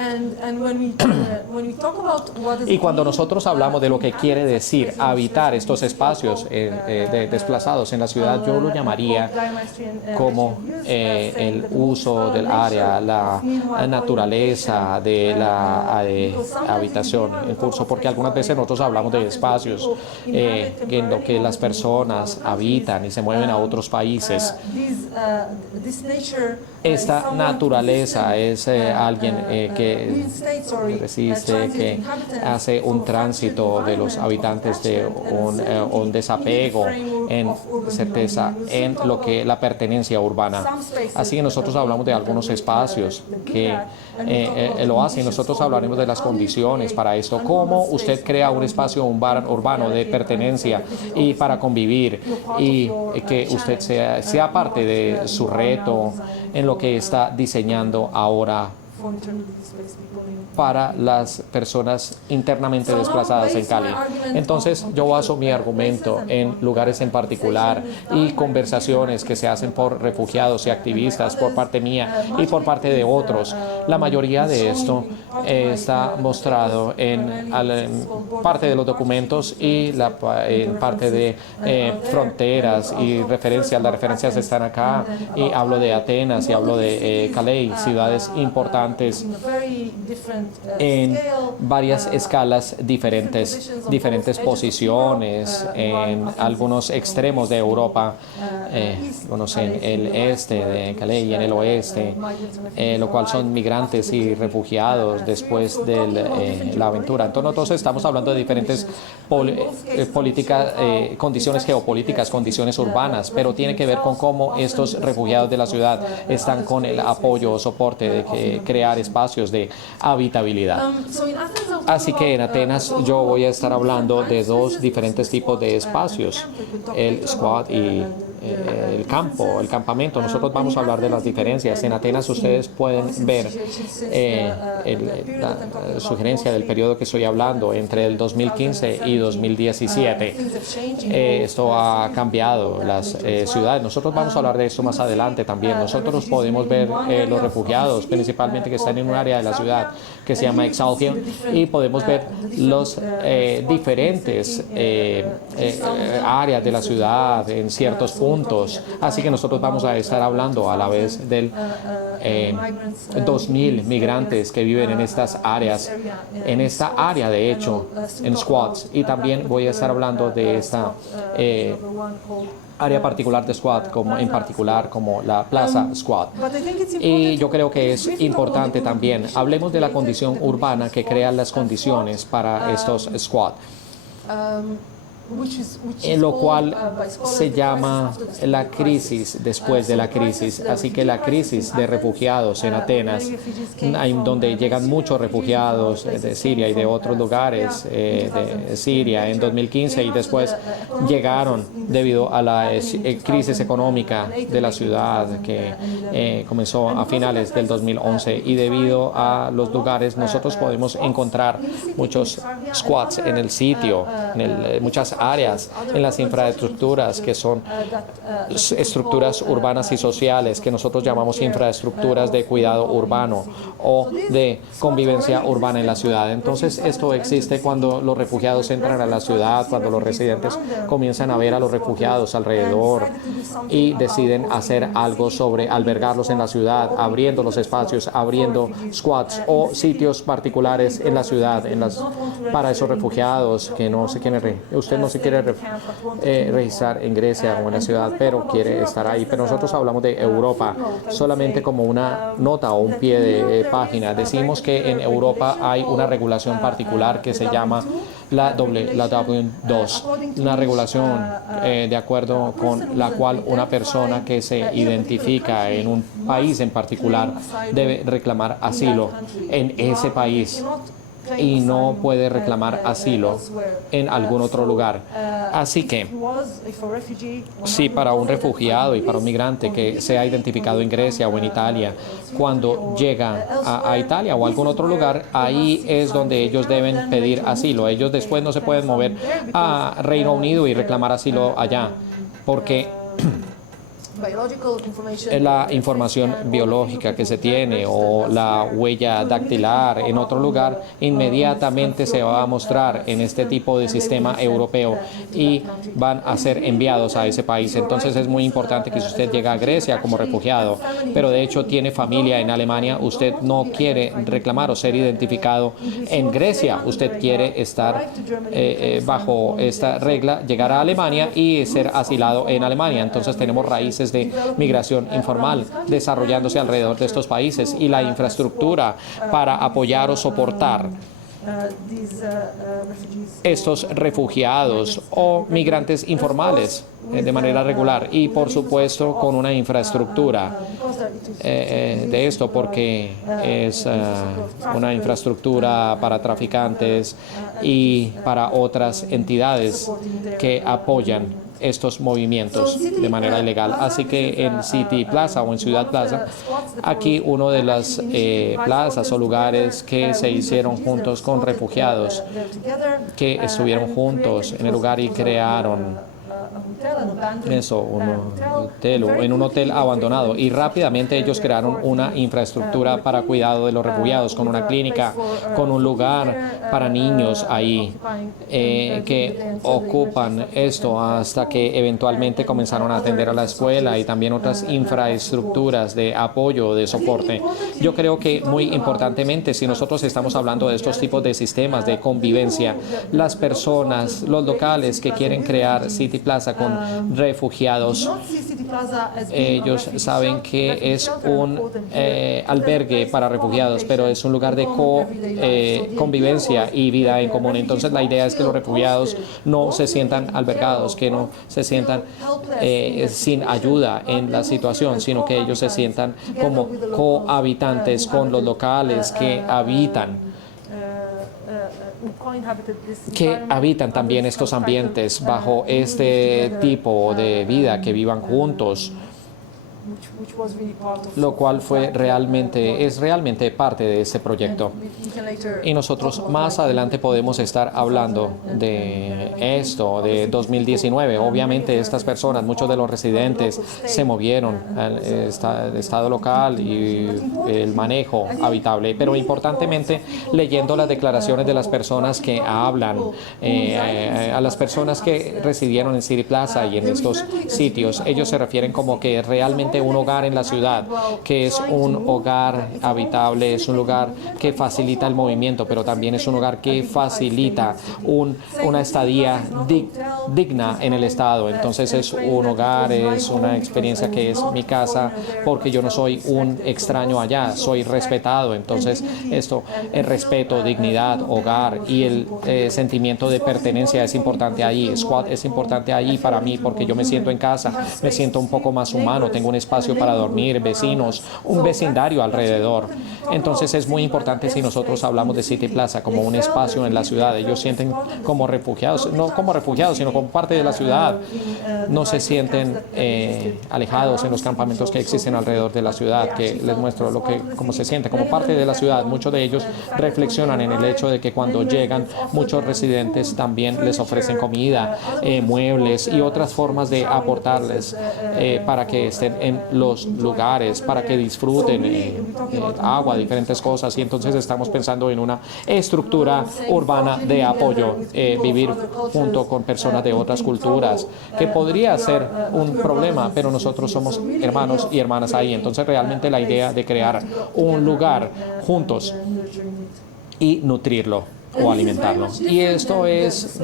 Y cuando nosotros hablamos de lo que quiere decir habitar estos espacios desplazados en la ciudad, yo lo llamaría como el uso del área, la naturaleza de la habitación en curso, porque algunas veces nosotros hablamos de espacios en lo que las personas habitan y se mueven a otros países. Esta naturaleza es alguien que resiste, que hace un tránsito de los habitantes de un desapego en certeza en lo que la pertenencia urbana. Así que nosotros hablamos de algunos espacios que lo hacen. Nosotros hablaremos de las condiciones para esto, cómo usted crea un espacio urbano de pertenencia y para convivir y que usted sea parte de su reto en lo que está diseñando ahora para las personas internamente desplazadas en Cali. Entonces, yo baso mi argumento en lugares en particular y conversaciones que se hacen por refugiados y activistas por parte mía y por parte de otros. La mayoría de esto está mostrado en parte de los documentos y en parte de fronteras y referencias. Las referencias están acá y hablo de Atenas y hablo de Calais, ciudades importantes en varias escalas diferentes posiciones en algunos extremos de Europa, unos en el este de Calais y en el oeste, lo cual son migrantes y refugiados después de la aventura. Entonces nosotros estamos hablando de diferentes políticas, condiciones geopolíticas, condiciones urbanas, pero tiene que ver con cómo estos refugiados de la ciudad están con el apoyo o soporte de crear espacios de habitabilidad. Así que en Atenas yo voy a estar hablando de dos diferentes tipos de espacios, el squat y el campamento. Nosotros vamos a hablar de las diferencias. En Atenas ustedes pueden ver la sugerencia del periodo que estoy hablando entre el 2015 y 2017. Esto ha cambiado las ciudades. Nosotros vamos a hablar de esto más adelante también. Nosotros podemos ver los refugiados, principalmente que están en un área de la ciudad que se llama Exaltia, y podemos ver los diferentes áreas de la ciudad en ciertos puntos. Así que nosotros vamos a estar hablando a la vez del 2.000 migrantes que viven en estas áreas, en esta área de hecho, en squats, y también voy a estar hablando de esta área particular de squat, en particular como la Plaza Squat. Y yo creo que es importante también, hablemos de la condición urbana que crea las condiciones para estos squat. En lo cual se llama la crisis después de la crisis. Así que la crisis de refugiados en Atenas, donde llegan muchos refugiados de Siria y de otros lugares de Siria en 2015, y después llegaron debido a la crisis económica de la ciudad que comenzó a finales del 2011, y debido a los lugares nosotros podemos encontrar muchos squats en el sitio, muchas áreas en las infraestructuras que son estructuras urbanas y sociales que nosotros llamamos infraestructuras de cuidado urbano o de convivencia urbana en la ciudad. Entonces esto existe cuando los refugiados entran a la ciudad, cuando los residentes comienzan a ver a los refugiados alrededor y deciden hacer algo sobre albergarlos en la ciudad, abriendo los espacios, abriendo squats o sitios particulares en la ciudad para esos refugiados que no se quieren. Usted no se quiere registrar en Grecia o en la ciudad, pero quiere estar ahí. Pero nosotros hablamos de Europa solamente como una nota o un pie de página. Decimos que en Europa hay una regulación particular que se llama la Dublin 2, una regulación de acuerdo con la cual una persona que se identifica en un país en particular debe reclamar asilo en ese país y no puede reclamar asilo en algún otro lugar. Así que, si para un refugiado y para un migrante que se ha identificado en Grecia o en Italia, cuando llega a Italia o a algún otro lugar, ahí es donde ellos deben pedir asilo. Ellos después no se pueden mover a Reino Unido y reclamar asilo allá, porque la información biológica que se tiene o la huella dactilar en otro lugar inmediatamente se va a mostrar en este tipo de sistema europeo y van a ser enviados a ese país. Entonces es muy importante que si usted llega a Grecia como refugiado, pero de hecho tiene familia en Alemania, usted no quiere reclamar o ser identificado en Grecia, usted quiere estar bajo esta regla, llegar a Alemania y ser asilado en Alemania. Entonces tenemos raíces de migración informal desarrollándose alrededor de estos países y la infraestructura para apoyar o soportar estos refugiados o migrantes informales de manera regular y por supuesto con una infraestructura de esto, porque es una infraestructura para traficantes y para otras entidades que apoyan estos movimientos de manera ilegal. Así que en City Plaza o en Ciudad Plaza, aquí uno de las plazas o lugares que se hicieron juntos con refugiados que estuvieron juntos en el lugar y crearon en un hotel abandonado, y rápidamente ellos crearon una infraestructura para cuidado de los refugiados, con una clínica, con un lugar para niños ahí que ocupan esto hasta que eventualmente comenzaron a atender a la escuela y también otras infraestructuras de apoyo, de soporte. Yo creo que muy importantemente, si nosotros estamos hablando de estos tipos de sistemas de convivencia, las personas, los locales que quieren crear City Plaza con refugiados, ellos saben que es un albergue para refugiados, pero es un lugar de convivencia y vida en común. Entonces la idea es que los refugiados no se sientan albergados, que no se sientan sin ayuda en la situación, sino que ellos se sientan como cohabitantes con los locales que habitan también estos ambientes bajo este tipo de vida, que vivan juntos, lo cual es realmente parte de este proyecto. Y nosotros más adelante podemos estar hablando de esto, de 2019. Obviamente estas personas, muchos de los residentes se movieron al estado local y el manejo habitable, pero importantemente leyendo las declaraciones de las personas que hablan, a las personas que residieron en City Plaza y en estos sitios, ellos se refieren como que realmente un hogar en la ciudad, que es un hogar habitable, es un lugar que facilita el movimiento, pero también es un hogar que facilita una estadía digna en el estado. Entonces es un hogar, es una experiencia que es mi casa, porque yo no soy un extraño allá, soy respetado. Entonces esto, el respeto, dignidad, hogar y el sentimiento de pertenencia es importante ahí. Squad es importante ahí para mí, porque yo me siento en casa, me siento un poco más humano, tengo un espacio para dormir, vecinos, un vecindario alrededor. Entonces es muy importante, si nosotros hablamos de City Plaza como un espacio en la ciudad, ellos sienten como refugiados, no como refugiados, sino como parte de la ciudad. No se sienten alejados en los campamentos que existen alrededor de la ciudad, que les muestro cómo se siente como parte de la ciudad. Muchos de ellos reflexionan en el hecho de que cuando llegan, muchos residentes también les ofrecen comida, muebles y otras formas de aportarles para que estén en los lugares, para que disfruten agua, diferentes cosas. Y entonces estamos pensando en una estructura urbana de apoyo, vivir junto con personas de otras culturas, que podría ser un problema, pero nosotros somos hermanos y hermanas ahí. Entonces realmente la idea de crear un lugar juntos y nutrirlo o alimentarlo. Y esto es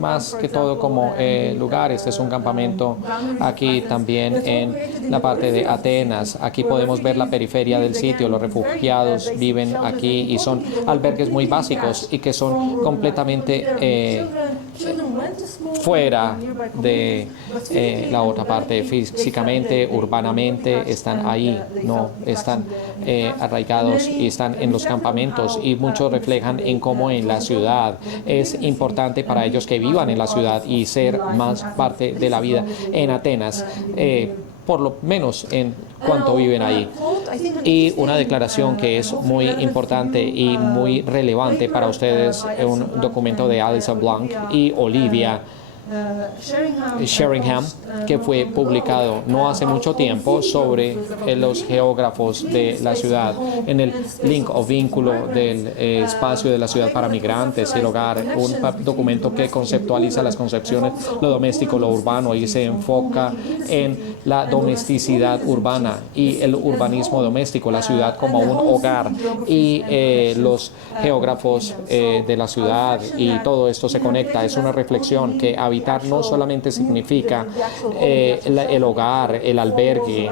más que todo como lugares. Es un campamento aquí también en la parte de Atenas. Aquí podemos ver la periferia del sitio. Los refugiados viven aquí y son albergues muy básicos y que son completamente fuera de la otra parte. Físicamente, urbanamente, están ahí, no están arraigados y están en los campamentos, y muchos reflejan en cómo en la ciudad es importante para ellos que vivan en la ciudad y ser más parte de la vida en Atenas, por lo menos en cuanto viven ahí. Y una declaración que es muy importante y muy relevante para ustedes, un documento de Alisa Blanc y Olivia Sheringham, que fue publicado no hace mucho tiempo sobre los geógrafos de la ciudad, en el link o vínculo del espacio de la ciudad para migrantes y el hogar, un documento que conceptualiza las concepciones, lo doméstico, lo urbano, y se enfoca en la domesticidad urbana y el urbanismo doméstico, la ciudad como un hogar, y los geógrafos de la ciudad, y todo esto se conecta. Es una reflexión que habitar no solamente significa el hogar, el albergue,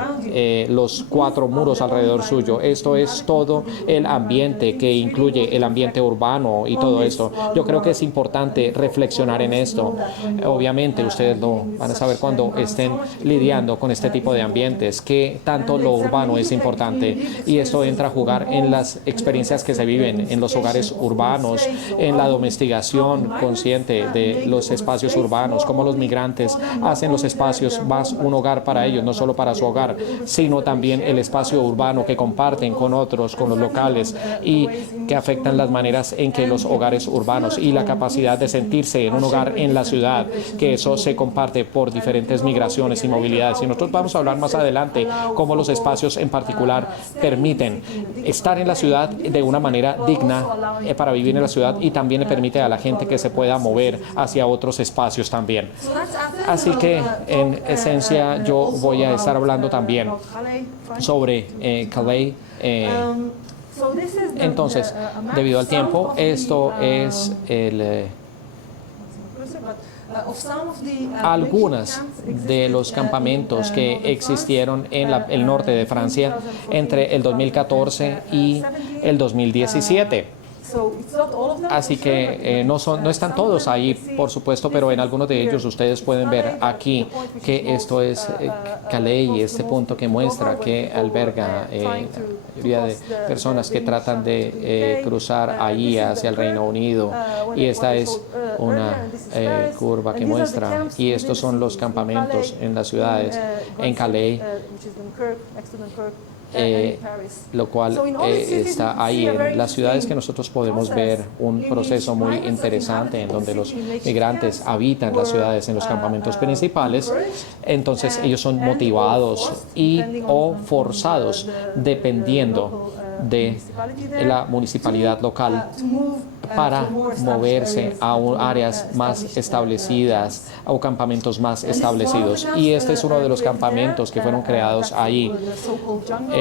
los cuatro muros alrededor suyo. Esto es todo el ambiente que incluye el ambiente urbano y todo esto. Yo creo que es importante reflexionar en esto. Obviamente ustedes lo van a saber cuando estén lidiando con este tipo de ambientes, que tanto lo urbano es importante, y esto entra a jugar en las experiencias que se viven en los hogares urbanos, en la domesticación consciente de los espacios urbanos, cómo los migrantes hacen los espacios más un hogar para ellos, no solo para su hogar, sino también el espacio urbano que comparten con otros, con los locales, y que afectan las maneras en que los hogares urbanos y la capacidad de sentirse en un hogar en la ciudad, que eso se comparte por diferentes migraciones y movilidades. Y nosotros vamos a hablar más adelante cómo los espacios en particular permiten estar en la ciudad de una manera digna para vivir en la ciudad, y también le permite a la gente que se pueda mover hacia otros espacios también. Así que en esencia yo voy a estar hablando también sobre Calais. Entonces, debido al tiempo, esto es algunas de los campamentos que existieron en el norte de Francia entre el 2014 y el 2017. Así que no están todos ahí, por supuesto, pero en algunos de ellos ustedes pueden ver aquí que esto es Calais, y este punto que muestra que alberga la mayoría de personas que tratan de cruzar ahí hacia el Reino Unido. Y esta es una curva que muestra, y estos son los campamentos en las ciudades, en Calais, lo cual está ahí en las ciudades, que nosotros podemos ver un proceso muy interesante en donde los migrantes habitan las ciudades en los campamentos principales. Entonces ellos son motivados o forzados, dependiendo de la municipalidad local, para moverse a áreas más establecidas o campamentos más establecidos. Y este es uno de los campamentos que fueron creados ahí,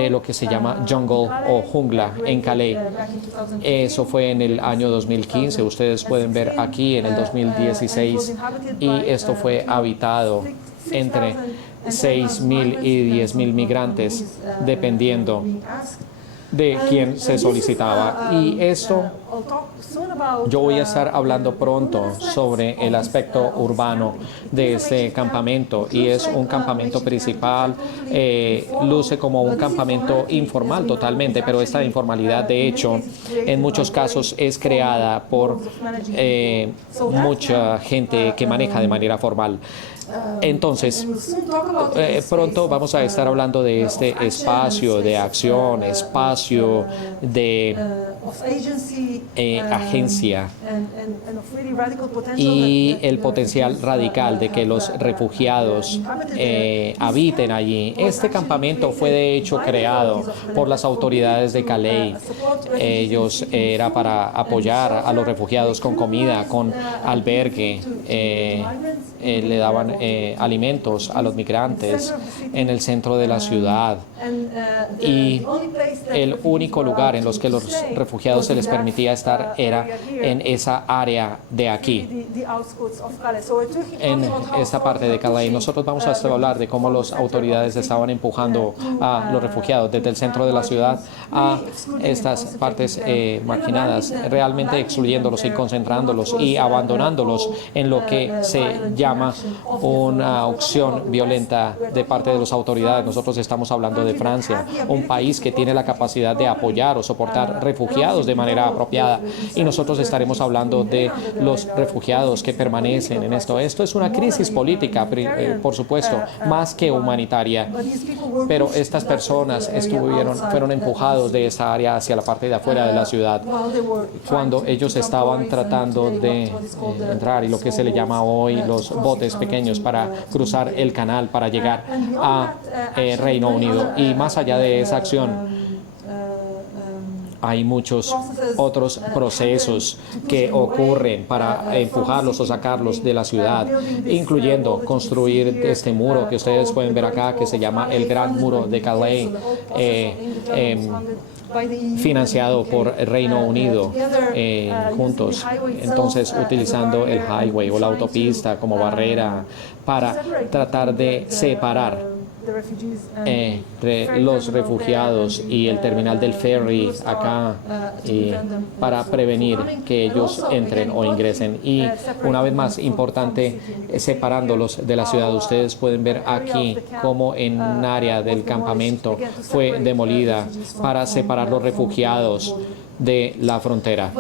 lo que se llama jungle o jungla en Calais. Eso fue en el año 2015. Ustedes pueden ver aquí en el 2016, y esto fue habitado entre 6.000 y 10.000 migrantes, dependiendo de quién se solicitaba. Y esto, yo voy a estar hablando pronto sobre el aspecto urbano de este campamento, y es un campamento principal, luce como un campamento informal totalmente, pero esta informalidad, de hecho, en muchos casos es creada por mucha gente que maneja de manera formal. Entonces, pronto vamos a estar hablando de este espacio de acción, espacio de agencia, y el potencial radical de que los refugiados habiten allí. Este campamento fue de hecho creado por las autoridades de Calais. Ellos era para apoyar a los refugiados con comida, con albergue. Le daban alimentos a los migrantes en el centro de la ciudad, y el único lugar en los que los refugiados refugiados se les permitía estar era en esa área de aquí, en esta parte de Calais. Nosotros vamos a hablar de cómo las autoridades estaban empujando a los refugiados desde el centro de la ciudad a estas partes marginadas, realmente excluyéndolos y concentrándolos y abandonándolos en lo que se llama una acción violenta de parte de las autoridades. Nosotros estamos hablando de Francia, un país que tiene la capacidad de apoyar o soportar refugiados de manera apropiada, y nosotros estaremos hablando de los refugiados que permanecen en esto. Esto es una crisis política, por supuesto, más que humanitaria, pero estas personas fueron empujados de esta área hacia la parte de afuera de la ciudad cuando ellos estaban tratando de entrar, y lo que se le llama hoy los botes pequeños para cruzar el canal para llegar a Reino Unido. Y más allá de esa acción, hay muchos otros procesos que ocurren para empujarlos o sacarlos de la ciudad, incluyendo construir este muro que ustedes pueden ver acá, que se llama el Gran Muro de Calais, financiado por el Reino Unido juntos. Entonces, utilizando el highway o la autopista como barrera para tratar de separar los refugiados y el terminal del ferry acá, para prevenir que ellos entren o ingresen. Y una vez más, importante, separándolos de la ciudad. Ustedes pueden ver aquí cómo en un área del campamento fue demolida para separar los refugiados de la frontera.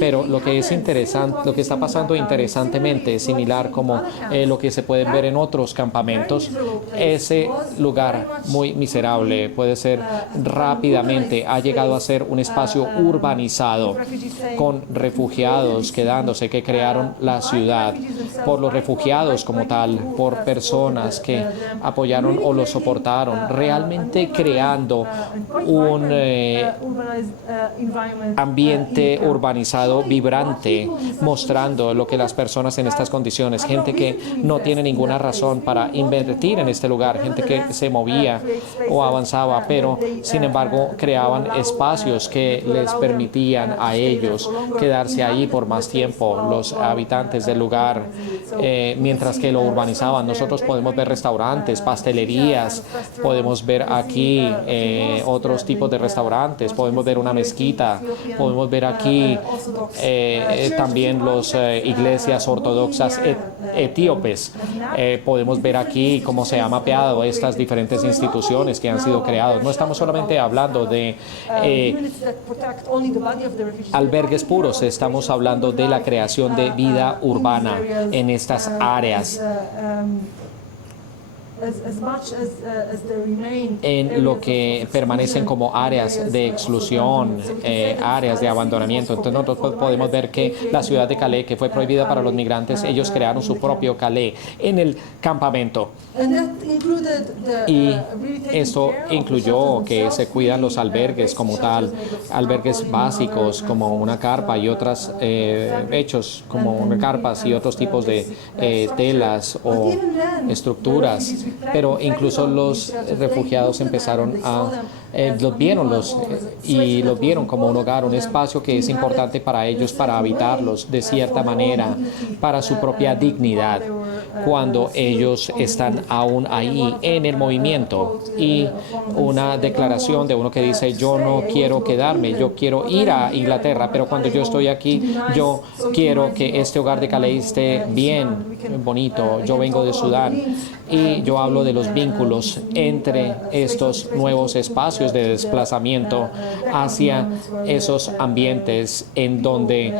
Pero lo que es interesante, lo que está pasando interesantemente, similar como lo que se puede ver en otros campamentos, ese lugar muy miserable puede ser rápidamente, ha llegado a ser un espacio urbanizado con refugiados quedándose, que crearon la ciudad por los refugiados como tal, por personas que apoyaron o lo soportaron, realmente creando un ambiente urbanizado vibrante, mostrando lo que las personas en estas condiciones, gente que no tiene ninguna razón para invertir en este lugar, gente que se movía o avanzaba, pero sin embargo creaban espacios que les permitían a ellos quedarse ahí por más tiempo, los habitantes del lugar, mientras que lo urbanizaban. Nosotros podemos ver restaurantes, pastelerías, podemos ver aquí otros tipos de restaurantes, podemos ver una mezquita, podemos ver aquí también las iglesias ortodoxas etíopes, podemos ver aquí cómo se ha mapeado estas diferentes instituciones que han sido creadas. No estamos solamente hablando de albergues puros, estamos hablando de la creación de vida urbana en estas áreas. En lo que permanecen como áreas de exclusión, áreas de abandonamiento. Entonces nosotros podemos ver que la ciudad de Calais, que fue prohibida para los migrantes, ellos crearon su propio Calais en el campamento. Y eso incluyó que se cuidan los albergues como tal, albergues básicos como una carpa y otras hechos como carpas y otros tipos de telas o estructuras. Pero incluso los refugiados empezaron a los vieron como un hogar, un espacio que es importante para ellos, para habitarlos de cierta manera, para su propia dignidad, cuando ellos están aún ahí en el movimiento. Y una declaración de uno que dice: yo no quiero quedarme, yo quiero ir a Inglaterra, pero cuando yo estoy aquí, yo quiero que este hogar de Calais esté bien, bonito. Yo vengo de Sudán y yo hablo de los vínculos entre estos nuevos espacios de desplazamiento hacia esos ambientes en donde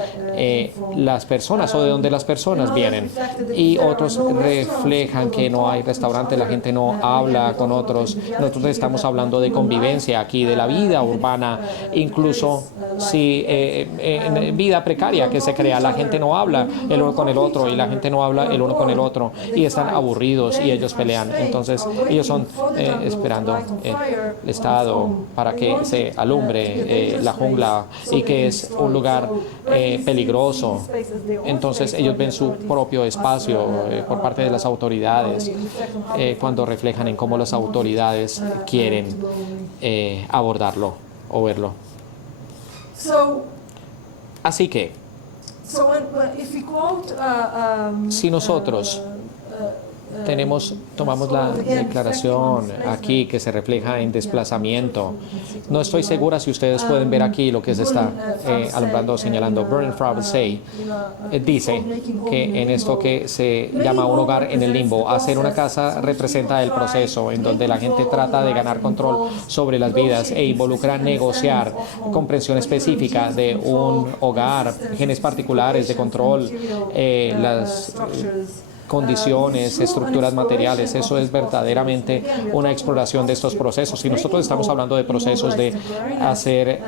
las personas, o de donde las personas vienen. Y otros reflejan que no hay restaurante, la gente no habla con otros. Nosotros estamos hablando de convivencia aquí, de la vida urbana, incluso si en vida precaria que se crea, la gente no habla el uno con el otro y la gente no habla el uno con el otro y están aburridos y ellos pelean. Entonces ellos son esperando el Estado para que se alumbre la jungla, y que es un lugar peligroso. Entonces ellos ven su propio espacio por parte de las autoridades cuando reflejan en cómo las autoridades quieren abordarlo o verlo. Así que, si nosotros tomamos la declaración aquí que se refleja en desplazamiento. No estoy segura si ustedes pueden ver aquí lo que se está alumbrando, señalando. Vernon Frabesey dice que en esto que se llama un hogar en el limbo, hacer una casa representa el proceso en donde la gente trata de ganar control sobre las vidas e involucra negociar comprensión específica de un hogar, genes particulares de control, las condiciones, estructuras materiales. Eso es verdaderamente una exploración de estos procesos. Y nosotros estamos hablando de procesos de hacer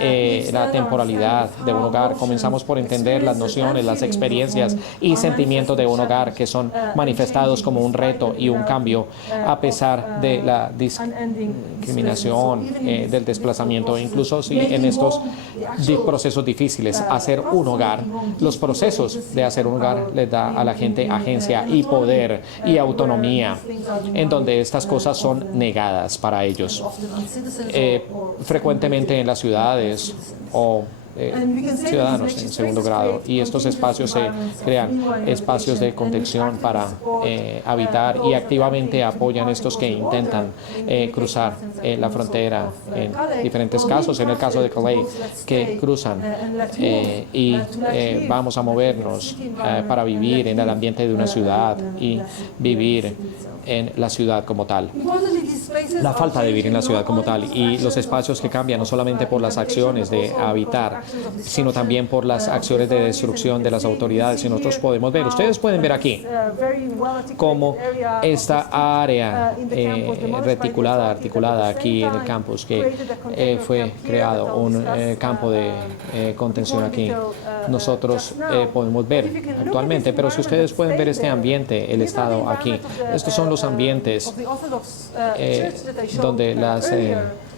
la temporalidad de un hogar. Comenzamos por entender las nociones, las experiencias y sentimientos de un hogar que son manifestados como un reto y un cambio a pesar de la discriminación, del desplazamiento. Incluso si en estos procesos difíciles, hacer un hogar, los procesos de hacer un hogar les da a la gente agencia y poder y autonomía, en donde estas cosas son negadas para ellos. Frecuentemente en las ciudades o ciudadanos en segundo grado, y estos espacios se crean espacios de contención para habitar y activamente apoyan estos que intentan cruzar la frontera en diferentes casos. En el caso de Calais, que cruzan y vamos a movernos para vivir en el ambiente de una ciudad y vivir en la ciudad como tal. La falta de vivir en la ciudad como tal y los espacios que cambian no solamente por las acciones de habitar, sino también por las acciones de destrucción de las autoridades. Y nosotros podemos ver, ustedes pueden ver aquí cómo esta área articulada aquí en el campus, que fue creado un campo de contención aquí, nosotros podemos ver actualmente. Pero si ustedes pueden ver este ambiente, el estado aquí, estos son los ambientes donde las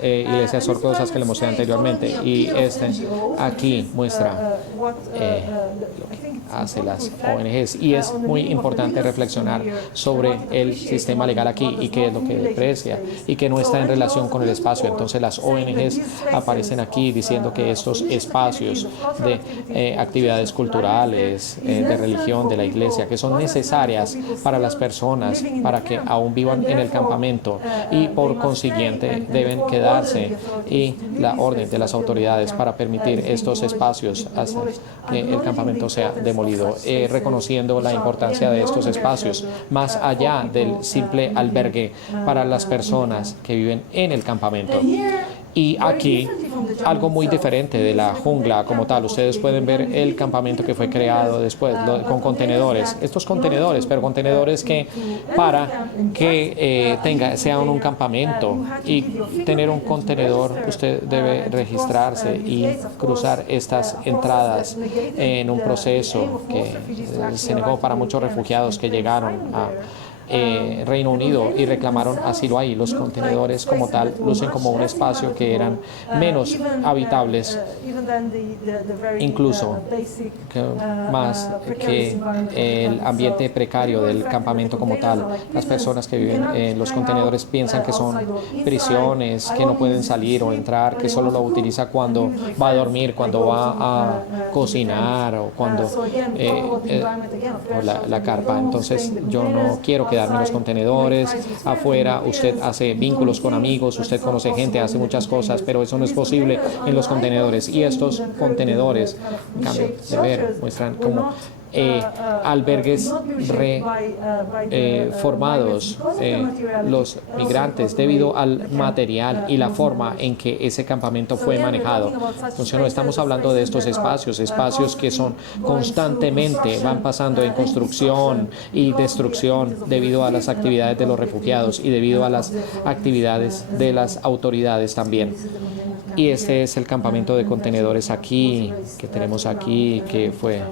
iglesias ortodoxas que le mostré anteriormente, y este aquí muestra lo que hace las ONGs, y es muy importante reflexionar sobre el sistema legal aquí y qué es lo que deprecia y que no está en relación con el espacio. Entonces las ONGs aparecen aquí diciendo que estos espacios de actividades culturales, de religión, de la iglesia, que son necesarias para las personas para que aún vivan en el campamento, y por consiguiente deben quedarse, y la orden de las autoridades para permitir estos espacios hasta que el campamento sea demolido, reconociendo la importancia de estos espacios más allá del simple albergue para las personas que viven en el campamento. Y aquí, algo muy diferente de la jungla como tal. Ustedes pueden ver el campamento que fue creado después con contenedores. Estos contenedores, pero contenedores que para que sean un campamento, y tener un contenedor, usted debe registrarse y cruzar estas entradas en un proceso que se negó para muchos refugiados que llegaron a Reino Unido y reclamaron asilo ahí. Los contenedores como tal lucen como un espacio que eran menos habitables, incluso más que el ambiente precario del campamento como tal. Las personas que viven en los contenedores piensan que son prisiones, que no pueden salir o entrar, que solo lo utiliza cuando va a dormir, cuando va a cocinar o cuando la carpa. Entonces yo no quiero quedarme en los contenedores. Afuera usted hace vínculos con amigos, usted conoce gente, hace muchas cosas, pero eso no es posible en los contenedores. Y estos contenedores, en cambio de ver, muestran como albergues reformados, los migrantes, debido al material y la forma en que ese campamento fue manejado. Entonces no estamos hablando de estos espacios que son constantemente, van pasando en construcción y destrucción debido a las actividades de los refugiados y debido a las actividades de las autoridades también. Y este es el campamento de contenedores aquí, que tenemos aquí, que fue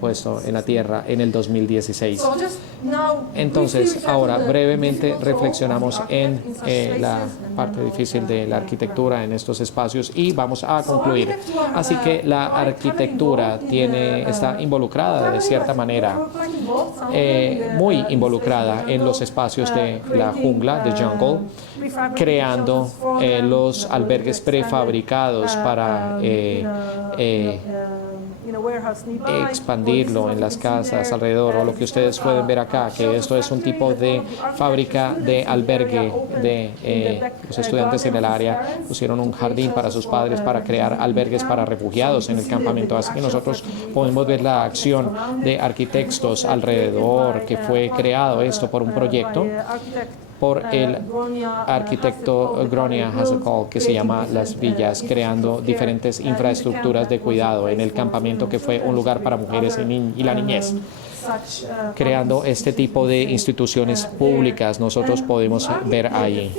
puesto en la Tierra en el 2016. So just now, Entonces, briefly ahora reflect on the brevemente difficulty reflexionamos of en architecture la spaces and parte difícil de la arquitectura en estos espacios y vamos a So concluir. architecture, Así que la are arquitectura kind of involved in está involucrada de cierta manera, we're quite involved, some of them, muy in involucrada the en los jungle, espacios de la creating, jungla, de jungle, prefabricated creando shelters for them, los you know, albergues prefabricados para warehouse nearby, expandirlo en las casas alrededor, o lo que ustedes pueden ver acá, que esto es un tipo de fábrica de albergue de los estudiantes en el área. Pusieron un jardín para sus padres para crear albergues para refugiados en el campamento. Así que nosotros podemos ver la acción de arquitectos alrededor, que fue creado esto por un proyecto por el arquitecto Gronia Hasekol, que se llama Las Villas, creando diferentes infraestructuras de cuidado en el campamento, que fue un lugar para mujeres y la niñez. Creando este tipo de instituciones públicas, nosotros podemos ver ahí.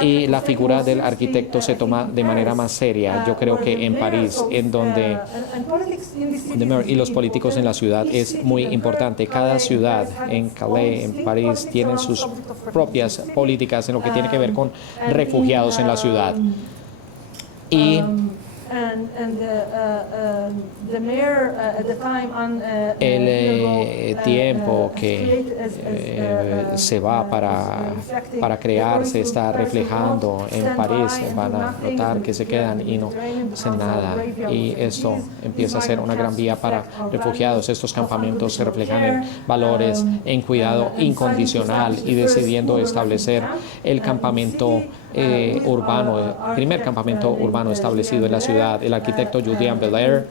Y la figura del arquitecto se toma de manera más seria, yo creo que en París, en donde y los políticos en la ciudad es muy importante. Cada ciudad, en Calais, en París, tienen sus propias políticas en lo que tiene que ver con refugiados en la ciudad. Y el tiempo que se va para crear se está reflejando en París. Van a notar que se quedan y no hacen nada. Y esto empieza a ser una gran vía para refugiados. Estos campamentos se reflejan en valores, en cuidado incondicional y decidiendo establecer el campamento urbano, el primer campamento urbano establecido en la ciudad. El arquitecto Julien Belair,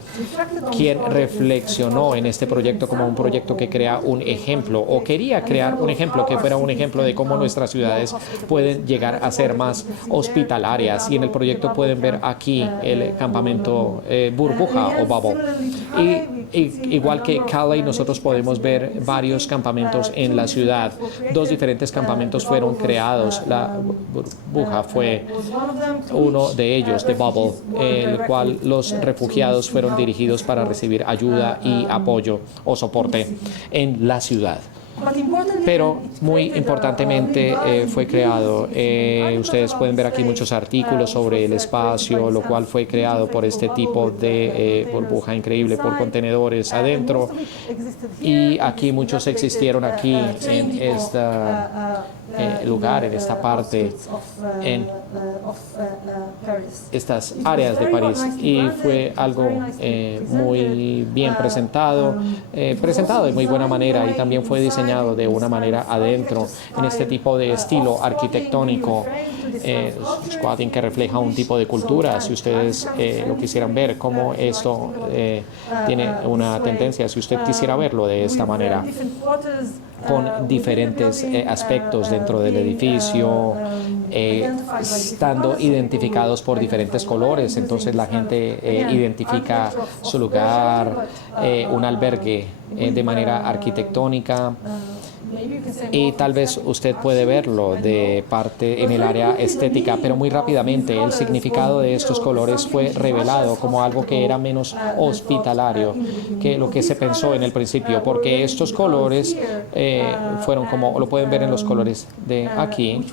quien reflexionó en este proyecto como un proyecto que crea un ejemplo, o quería crear un ejemplo que fuera un ejemplo de cómo nuestras ciudades pueden llegar a ser más hospitalarias. Y en el proyecto pueden ver aquí el campamento burbuja o bubble. Y igual que Calais, nosotros podemos ver varios campamentos en la ciudad. Dos diferentes campamentos fueron creados. La burbuja fue uno de ellos, de Bubble, el cual los refugiados fueron dirigidos para recibir ayuda y apoyo o soporte en la ciudad. Pero muy importantemente fue creado, ustedes pueden ver aquí muchos artículos sobre el espacio, lo cual fue creado por este tipo de burbuja increíble, por contenedores adentro, y aquí muchos existieron aquí en este lugar, en esta parte, en estas áreas de París, y fue algo muy bien presentado de muy buena manera, y también fue diseñado de una manera adentro en este tipo de estilo arquitectónico, squatting, que refleja un tipo de cultura. Si ustedes lo quisieran ver, cómo esto tiene una tendencia, si usted quisiera verlo de esta manera, con diferentes aspectos dentro del edificio, estando identificados por diferentes colores. Entonces la gente identifica su lugar, un albergue de manera arquitectónica. Y tal vez usted puede verlo de parte en el área estética, pero muy rápidamente el significado de estos colores fue revelado como algo que era menos hospitalario que lo que se pensó en el principio, porque estos colores fueron como, lo pueden ver en los colores de aquí,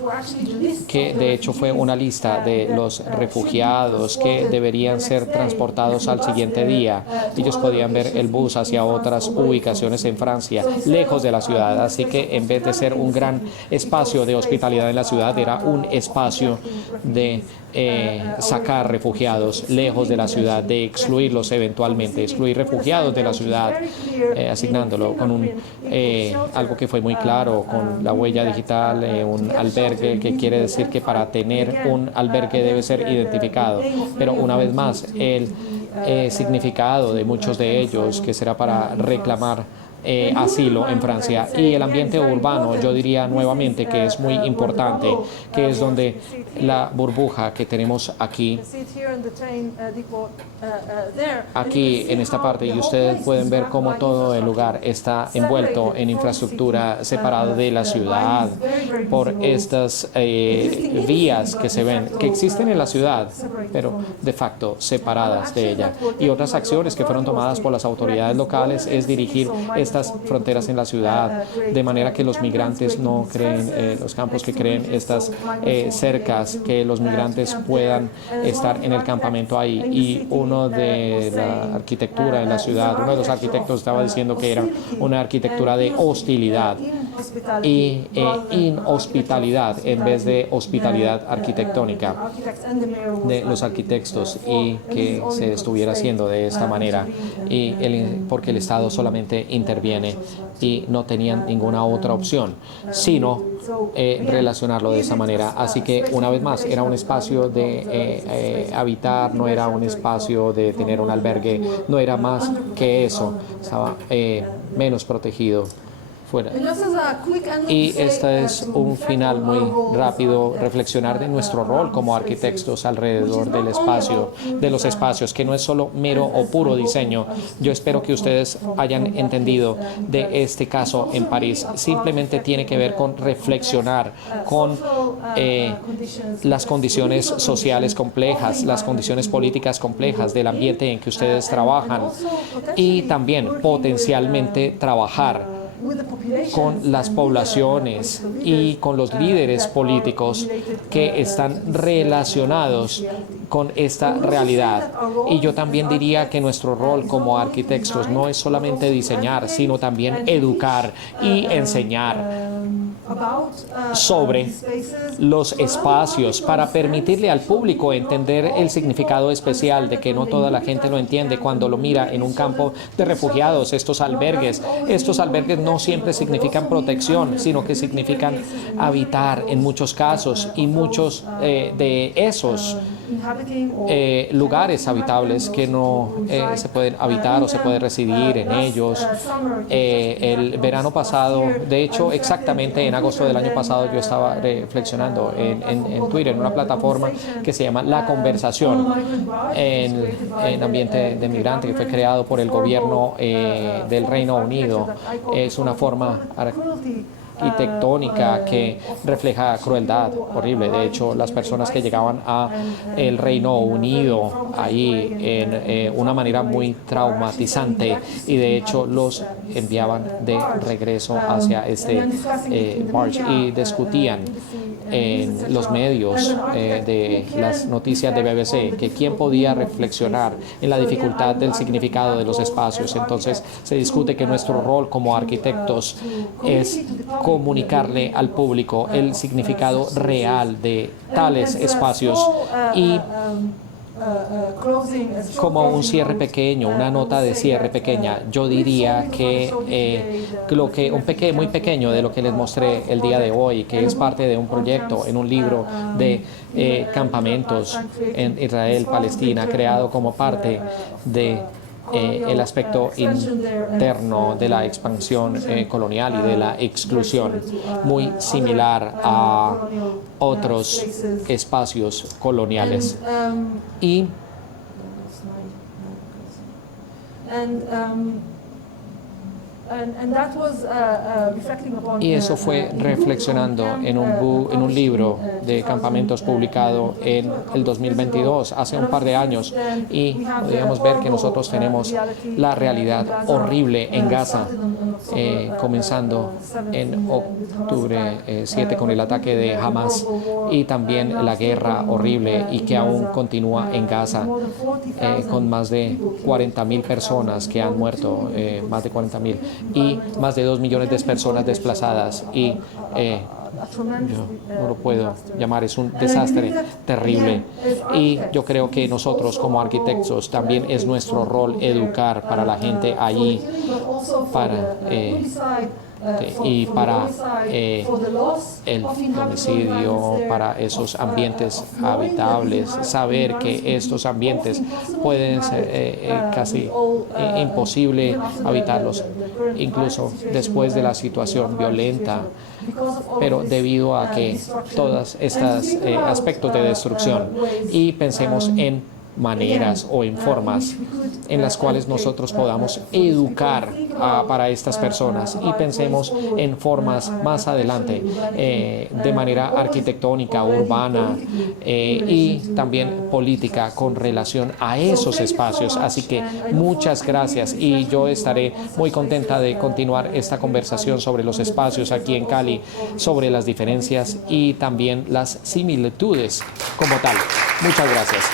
que de hecho fue una lista de los refugiados que deberían ser transportados al siguiente día. Ellos podían ver el bus hacia otras ubicaciones en Francia, lejos de la ciudad, así que en vez de ser un gran espacio de hospitalidad en la ciudad, era un espacio de sacar refugiados lejos de la ciudad, de excluirlos eventualmente, excluir refugiados de la ciudad, asignándolo con algo que fue muy claro, con la huella digital, un albergue, que quiere decir que para tener un albergue debe ser identificado. Pero una vez más, el significado de muchos de ellos, que será para reclamar asilo en Francia, y el ambiente urbano, yo diría nuevamente que es muy importante, que es donde la burbuja que tenemos aquí en esta parte, y ustedes pueden ver cómo todo el lugar está envuelto en infraestructura separada de la ciudad por estas vías que se ven, que existen en la ciudad, pero de facto separadas de ella. Y otras acciones que fueron tomadas por las autoridades locales es dirigir estas fronteras en la ciudad, de manera que los migrantes no creen, los campos que creen estas cercas, que los migrantes puedan estar en el campamento ahí. Y uno de la arquitectura en la ciudad, uno de los arquitectos estaba diciendo que era una arquitectura de hostilidad y inhospitalidad en vez de hospitalidad arquitectónica de los arquitectos, y que se estuviera haciendo de esta manera, y porque el Estado solamente interviene y no tenían ninguna otra opción sino relacionarlo de esa manera. Así que una vez más era un espacio de habitar, no era un espacio de tener un albergue, no era más que eso, estaba menos protegido fuera. Y este es un final muy rápido, reflexionar de nuestro rol como arquitectos alrededor del espacio, de los espacios, que no es solo mero o puro diseño. Yo espero que ustedes hayan entendido de este caso en París. Simplemente tiene que ver con reflexionar con las condiciones sociales complejas, las condiciones políticas complejas del ambiente en que ustedes trabajan, y también potencialmente trabajar con las poblaciones y con los líderes políticos que están relacionados con esta realidad. Y yo también diría que nuestro rol como arquitectos no es solamente diseñar, sino también educar y enseñar sobre los espacios para permitirle al público entender el significado especial de que no toda la gente lo entiende cuando lo mira en un campo de refugiados. Estos albergues no siempre significan protección, sino que significan habitar en muchos casos, y muchos de esos lugares habitables que no se pueden habitar o se puede residir en ellos. El verano pasado, de hecho exactamente en agosto del año pasado, yo estaba reflexionando en Twitter, en una plataforma que se llama La Conversación, en ambiente de migrante, que fue creado por el gobierno del Reino Unido. Es una forma arquitectónica que refleja crueldad horrible. De hecho, las personas que llegaban a el Reino Unido ahí en una manera muy traumatizante, y de hecho los enviaban de regreso hacia este barge, y discutían en los medios de las noticias de BBC que quién podía reflexionar en la dificultad del significado de los espacios. Entonces se discute que nuestro rol como arquitectos es comunicarle al público el significado real de tales espacios, y como un cierre pequeño, una nota de cierre pequeña, yo diría que muy pequeño de lo que les mostré el día de hoy, que es parte de un proyecto en un libro de campamentos en Israel, Palestina, creado como parte de el aspecto interno de la expansión colonial y de la exclusión, muy similar a otros espacios coloniales. Y eso fue reflexionando en un libro de campamentos publicado en el 2022, hace un par de años, y podíamos ver que nosotros tenemos la realidad horrible en Gaza, comenzando en octubre 7 con el ataque de Hamas, y también la guerra horrible y que aún continúa en Gaza, con más de 40.000 personas que han muerto, más de 40.000, y más de 2 millones de personas desplazadas. Y yo no lo puedo llamar, es un desastre terrible. Y yo creo que nosotros como arquitectos también es nuestro rol educar para la gente allí, y para el homicidio, para esos ambientes habitables, saber que estos ambientes pueden ser casi imposible habitarlos, incluso después de la situación violenta, pero debido a que todos estos aspectos de destrucción, y pensemos en maneras o en formas en las cuales nosotros podamos educar para estas personas y pensemos en formas más adelante de manera arquitectónica, urbana y también política con relación a esos espacios. Así que muchas gracias y yo estaré muy contenta de continuar esta conversación sobre los espacios aquí en Cali, sobre las diferencias y también las similitudes como tal. Muchas gracias.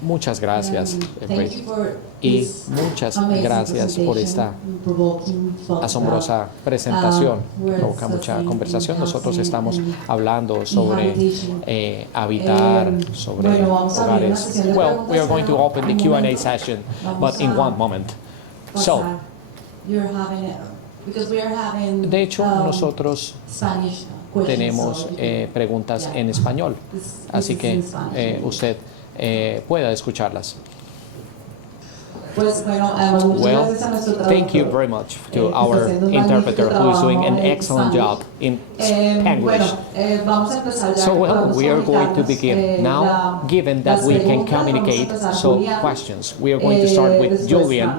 Muchas gracias, y muchas gracias por esta asombrosa presentación. Provoca mucha conversación. Nosotros estamos hablando sobre habitar, sobre hogares. Well, we are going to open the Q&A session, but in one moment. So, de hecho, nosotros tenemos preguntas en español, así que usted pueda escucharlas. Well, thank you very much to our interpreter who is doing an excellent job in Spanglish. So, well, we are going to begin now, given that we can communicate, so questions. We are going to start with Julian,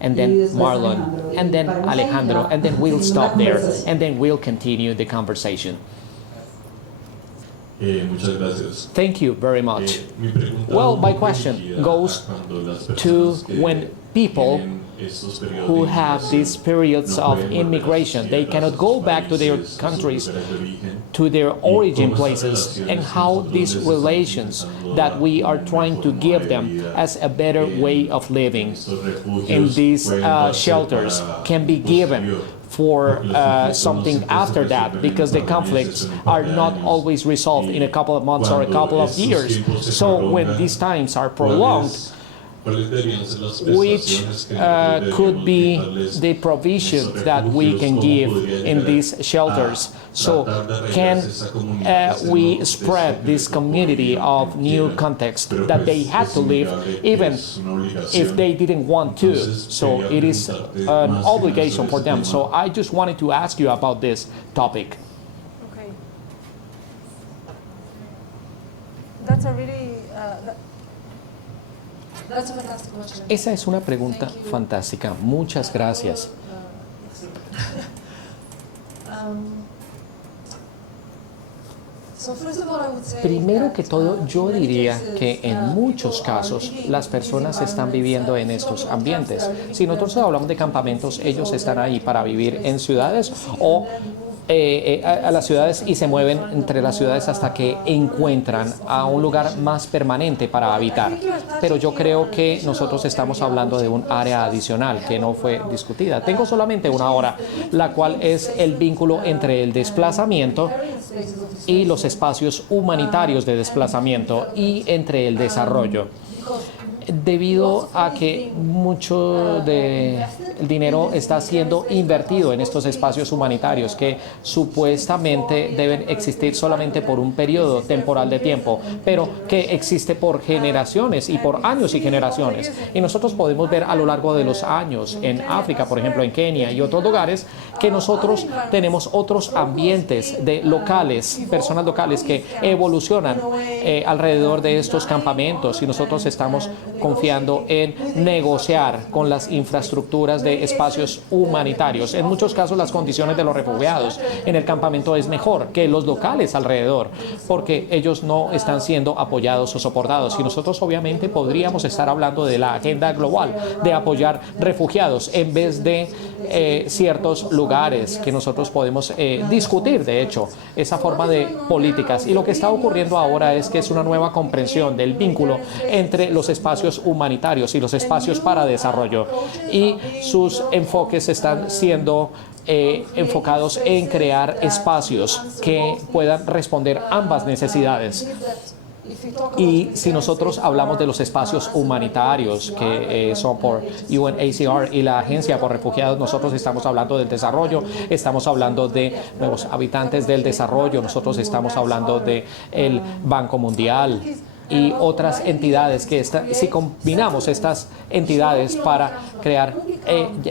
and then Marlon, and then Alejandro, and then we'll stop there, and then we'll continue the conversation. Muchas gracias. Thank you very much. Well, my question goes to when people who have these periods of immigration, they cannot go back to their countries, to their origin places, and how these relations that we are trying to give them as a better way of living in these shelters can be given for something after that, because the conflicts are not always resolved in a couple of months or a couple of years. So when these times are prolonged, which could be the provisions that we can give in these shelters. So can we spread this community of new context that they had to live even if they didn't want to? So it is an obligation for them. So I just wanted to ask you about this topic. Okay. That's a really Esa es una pregunta fantástica. Muchas gracias. Primero que todo, yo diría que en muchos casos las personas están viviendo en estos ambientes. Si nosotros hablamos de campamentos, ellos están ahí para vivir en ciudades o a las ciudades y se mueven entre las ciudades hasta que encuentran a un lugar más permanente para habitar. Pero yo creo que nosotros estamos hablando de un área adicional que no fue discutida. Tengo solamente una hora, la cual es el vínculo entre el desplazamiento y los espacios humanitarios de desplazamiento y entre el desarrollo. Debido a que mucho del dinero está siendo invertido en estos espacios humanitarios que supuestamente deben existir solamente por un periodo temporal de tiempo, pero que existe por generaciones y por años y generaciones. Y nosotros podemos ver a lo largo de los años en África, por ejemplo en Kenia y otros lugares, que nosotros tenemos otros ambientes de locales, personas locales que evolucionan alrededor de estos campamentos, y nosotros estamos confiando en negociar con las infraestructuras de espacios humanitarios. En muchos casos las condiciones de los refugiados en el campamento es mejor que los locales alrededor, porque ellos no están siendo apoyados o soportados. Y nosotros obviamente podríamos estar hablando de la agenda global de apoyar refugiados en vez de ciertos lugares que nosotros podemos discutir, de hecho, esa forma de políticas. Y lo que está ocurriendo ahora es que es una nueva comprensión del vínculo entre los espacios humanitarios y los espacios para desarrollo, y sus enfoques están siendo enfocados en crear espacios que puedan responder ambas necesidades. Y si nosotros hablamos de los espacios humanitarios que son por UNHCR y la Agencia por Refugiados, nosotros estamos hablando del desarrollo, estamos hablando de los habitantes del desarrollo, nosotros estamos hablando del Banco Mundial y otras entidades si combinamos estas entidades para crear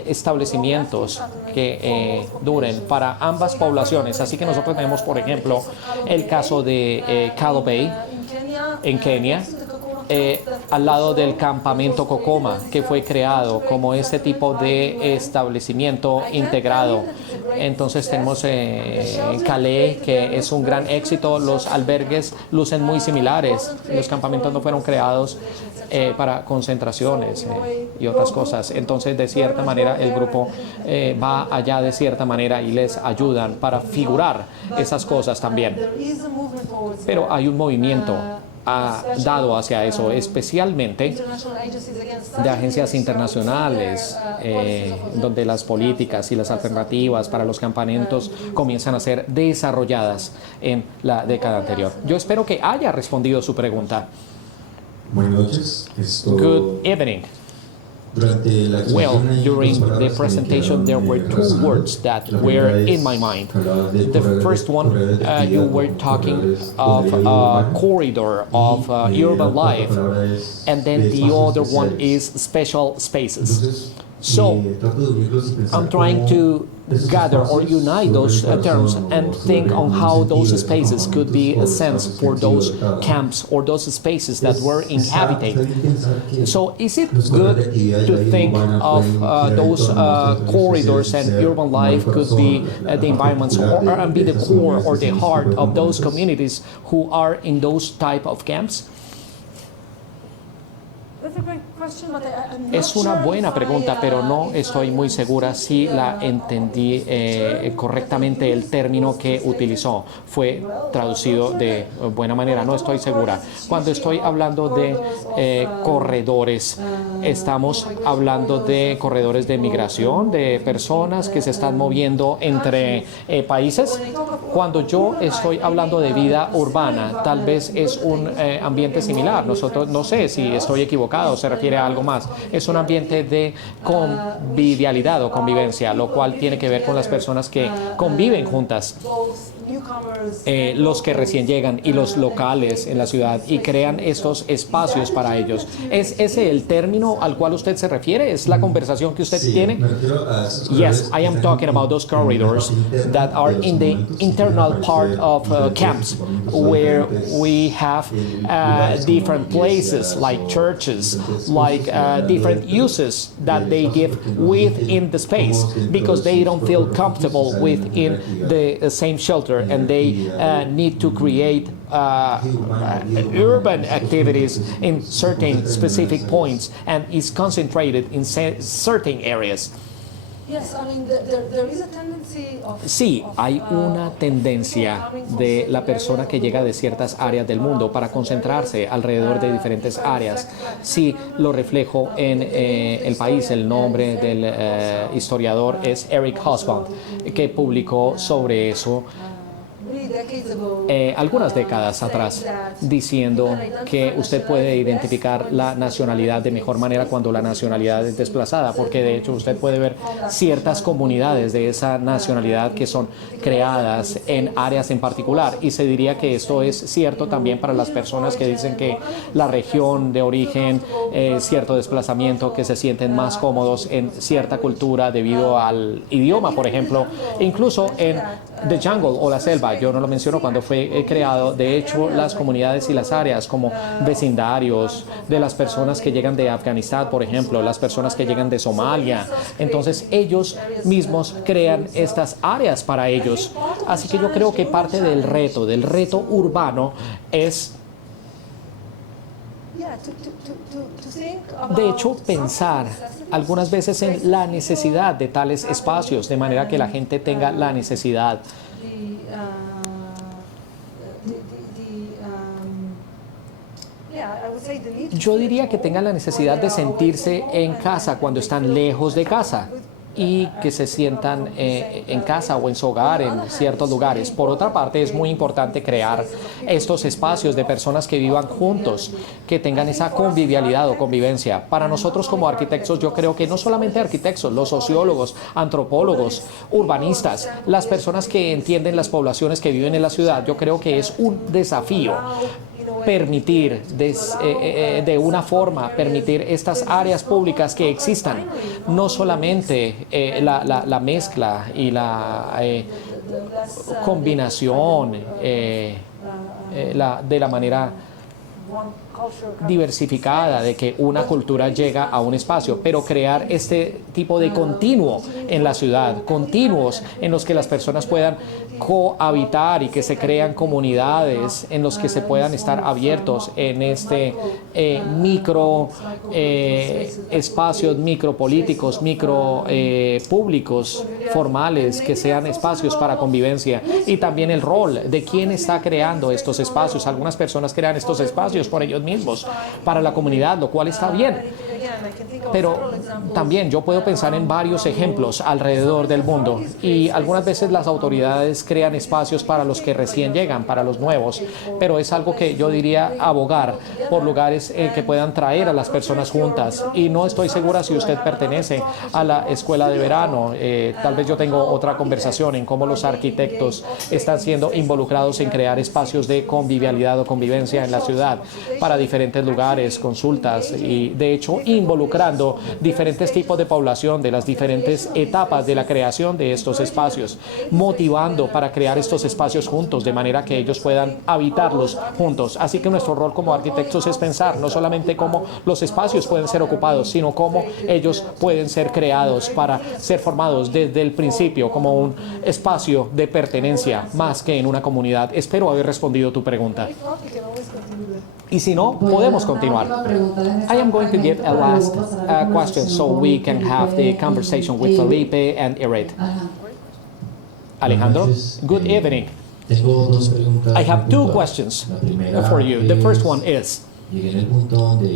establecimientos que duren para ambas poblaciones. Así que nosotros tenemos, por ejemplo, el caso de Calo Bay en Kenia, al lado del campamento Kokoma, que fue creado como este tipo de establecimiento integrado. Entonces tenemos Calais, que es un gran éxito. Los albergues lucen muy similares. Los campamentos no fueron creados para concentraciones y otras cosas. Entonces, de cierta manera, el grupo va allá de cierta manera y les ayudan para figurar esas cosas también. Pero hay un movimiento dado hacia eso, especialmente de agencias internacionales, donde las políticas y las alternativas para los campamentos comienzan a ser desarrolladas en la década anterior. Yo espero que haya respondido su pregunta. Buenas noches. Good evening. Well, during the presentation, there were two words that were in my mind. The first one, you were talking of a corridor of urban life, and then the other one is special spaces. So, I'm trying to gather or unite those terms and think on how those spaces could be a sense for those camps or those spaces that were inhabited. So is it good to think of those corridors and urban life could be the environments or be the core or the heart of those communities who are in those type of camps? Es una buena pregunta, pero no estoy muy segura si la entendí correctamente. El término que utilizó fue traducido de buena manera, no estoy segura. Cuando estoy hablando de corredores, estamos hablando de corredores de migración, de personas que se están moviendo entre países. Cuando yo estoy hablando de vida urbana, tal vez es un ambiente similar. Nosotros, no sé si estoy equivocado, se refiere a algo más. Es un ambiente de convivialidad o convivencia, lo cual tiene que ver con las personas que conviven juntas. Los que recién llegan y los locales en la ciudad y crean estos espacios para ellos. ¿Es ese el término al cual usted se refiere? ¿Es la conversación que usted tiene? Yes, I am talking about those corridors that are in the internal part of camps where we have different places like churches, like different uses that they give within the space because they don't feel comfortable within the same shelter. And they need to create urban activities in certain specific points and is concentrated in certain areas. Sí, hay una tendencia de la persona que llega de ciertas áreas del mundo para concentrarse alrededor de diferentes áreas. Sí, lo reflejo en el país. El nombre del historiador es Eric Hobsbawm, que publicó sobre eso algunas décadas atrás, diciendo que usted puede identificar la nacionalidad de mejor manera cuando la nacionalidad es desplazada, porque de hecho usted puede ver ciertas comunidades de esa nacionalidad que son creadas en áreas en particular, y se diría que esto es cierto también para las personas que dicen que la región de origen, cierto desplazamiento, que se sienten más cómodos en cierta cultura debido al idioma, por ejemplo, incluso en The Jungle o la selva. Yo no lo menciono cuando fue creado. De hecho, las comunidades y las áreas como vecindarios de las personas que llegan de Afganistán, por ejemplo, las personas que llegan de Somalia, entonces ellos mismos crean estas áreas para ellos. Así que yo creo que parte del reto urbano es, de hecho, pensar algunas veces en la necesidad de tales espacios, de manera que la gente tenga la necesidad yo diría que tengan la necesidad de sentirse en casa cuando están lejos de casa y que se sientan en casa o en su hogar en ciertos lugares. Por otra parte, es muy importante crear estos espacios de personas que vivan juntos, que tengan esa convivialidad o convivencia. Para nosotros como arquitectos, yo creo que no solamente arquitectos, los sociólogos, antropólogos, urbanistas, las personas que entienden las poblaciones que viven en la ciudad, yo creo que es un desafío permitir de una forma, permitir estas áreas públicas que existan, no solamente la mezcla y la combinación de la manera diversificada de que una cultura llega a un espacio, pero crear este tipo de continuo en la ciudad, continuos en los que las personas puedan cohabitar y que se crean comunidades en los que se puedan estar abiertos en este micro espacios micropolíticos, micro públicos formales, que sean espacios para convivencia, y también el rol de quién está creando estos espacios. Algunas personas crean estos espacios por ellos mismos, para la comunidad, lo cual está bien. Pero también yo puedo pensar en varios ejemplos alrededor del mundo, y algunas veces las autoridades crean espacios para los que recién llegan, para los nuevos, pero es algo que yo diría abogar por lugares que puedan traer a las personas juntas. Y no estoy segura si usted pertenece a la escuela de verano. Tal vez yo tengo otra conversación en cómo los arquitectos están siendo involucrados en crear espacios de convivialidad o convivencia en la ciudad para diferentes lugares, consultas, y de hecho involucrando diferentes tipos de población de las diferentes etapas de la creación de estos espacios, motivando para crear estos espacios juntos de manera que ellos puedan habitarlos juntos. Así que nuestro rol como arquitectos es pensar no solamente cómo los espacios pueden ser ocupados, sino cómo ellos pueden ser creados para ser formados desde el principio como un espacio de pertenencia más que en una comunidad. Espero haber respondido tu pregunta. Y si no, podemos continuar. I am going to give a last question so we can have the conversation with Felipe and Irit. Alejandro, good evening. I have two questions for you. The first one is,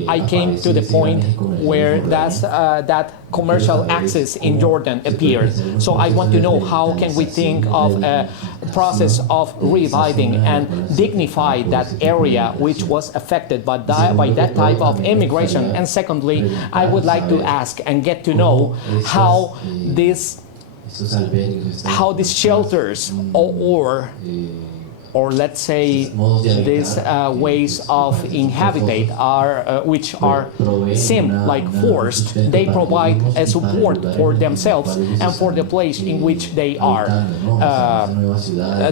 I came to the point where that commercial access in Jordan appeared. So I want to know, how can we think of a process of reviving and dignify that area which was affected by that type of immigration? And secondly, I would like to ask and get to know how these shelters or let's say these ways of inhabitate are which seem like forced, they provide a support for themselves and for the place in which they are.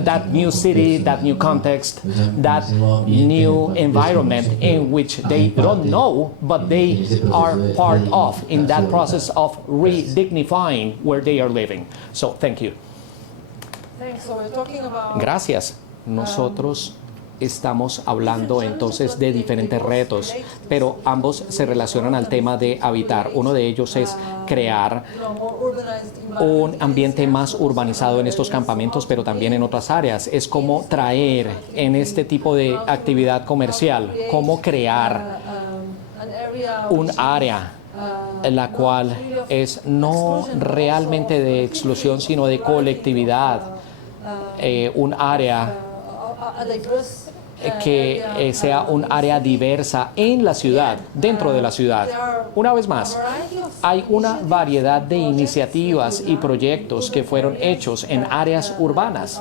That new city, that new context, that new environment in which they don't know, but they are part of in that process of redignifying where they are living. So, thank you. Thanks. So we're talking about Gracias. Nosotros estamos hablando entonces de diferentes retos, pero ambos se relacionan al tema de habitar. Uno de ellos es crear un ambiente más urbanizado en estos campamentos, pero también en otras áreas. Es como traer en este tipo de actividad comercial, cómo crear un área en la cual es no realmente de exclusión, sino de colectividad, un área que sea un área diversa en la ciudad, dentro de la ciudad. Una vez más, hay una variedad de iniciativas y proyectos que fueron hechos en áreas urbanas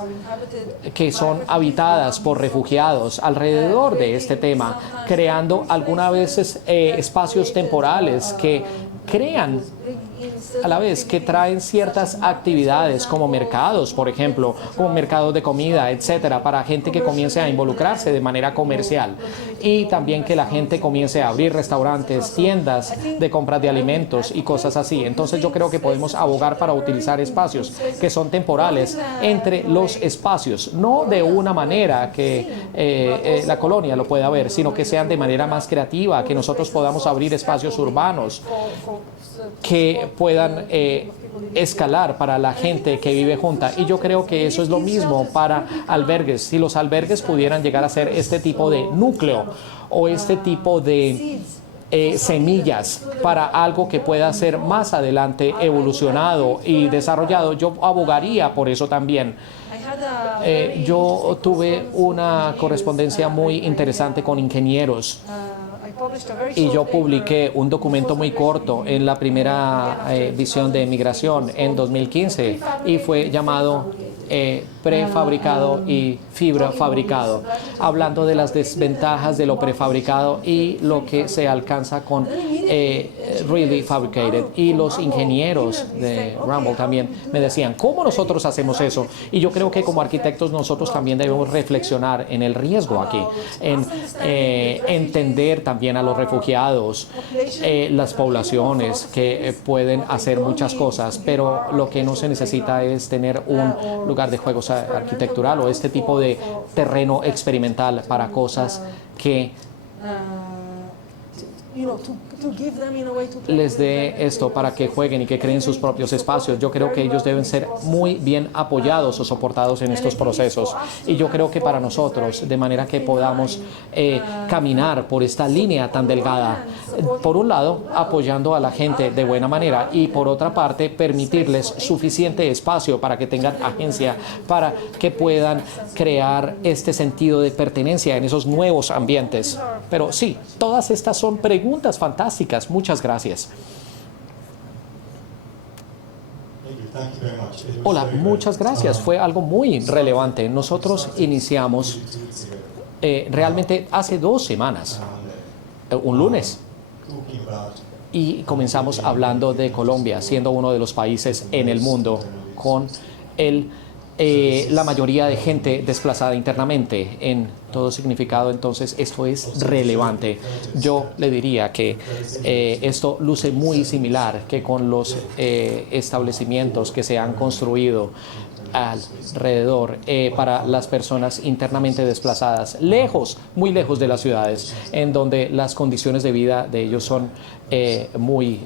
que son habitadas por refugiados alrededor de este tema, creando algunas veces espacios temporales que crean a la vez que traen ciertas actividades como mercados, por ejemplo, como mercados de comida, etcétera, para gente que comience a involucrarse de manera comercial, y también que la gente comience a abrir restaurantes, tiendas de compras de alimentos y cosas así. Entonces yo creo que podemos abogar para utilizar espacios que son temporales entre los espacios, no de una manera que la colonia lo pueda ver, sino que sean de manera más creativa, que nosotros podamos abrir espacios urbanos que puedan escalar para la gente que vive junta. Y yo creo que eso es lo mismo para albergues. Si los albergues pudieran llegar a ser este tipo de núcleo o este tipo de semillas para algo que pueda ser más adelante evolucionado y desarrollado, yo abogaría por eso también. Yo tuve una correspondencia muy interesante con ingenieros y yo publiqué un documento muy corto en la primera visión de migración en 2015 y fue llamado prefabricado y fibra fabricado, hablando de las desventajas de lo prefabricado y lo que se alcanza con really fabricated. Y los ingenieros de Rumble también me decían, ¿cómo nosotros hacemos eso? Y yo creo que como arquitectos nosotros también debemos reflexionar en el riesgo aquí, en entender también a los refugiados, las poblaciones que pueden hacer muchas cosas, pero lo que no se necesita es tener un lugar de juegos arquitectural o este tipo de terreno experimental para cosas que les dé esto para que jueguen y que creen sus propios espacios. Yo creo que ellos deben ser muy bien apoyados o soportados en estos procesos. Y yo creo que para nosotros, de manera que podamos caminar por esta línea tan delgada, por un lado, apoyando a la gente de buena manera y por otra parte, permitirles suficiente espacio para que tengan agencia, para que puedan crear este sentido de pertenencia en esos nuevos ambientes. Pero sí, todas estas son preguntas fantásticas. Muchas gracias. Hola, muchas gracias. Fue algo muy relevante. Nosotros iniciamos realmente hace 2 semanas, un lunes, y comenzamos hablando de Colombia, siendo uno de los países en el mundo con la mayoría de gente desplazada internamente en todo significado. Entonces esto es relevante. Yo le diría que esto luce muy similar que con los establecimientos que se han construido alrededor para las personas internamente desplazadas, lejos, muy lejos de las ciudades, en donde las condiciones de vida de ellos son muy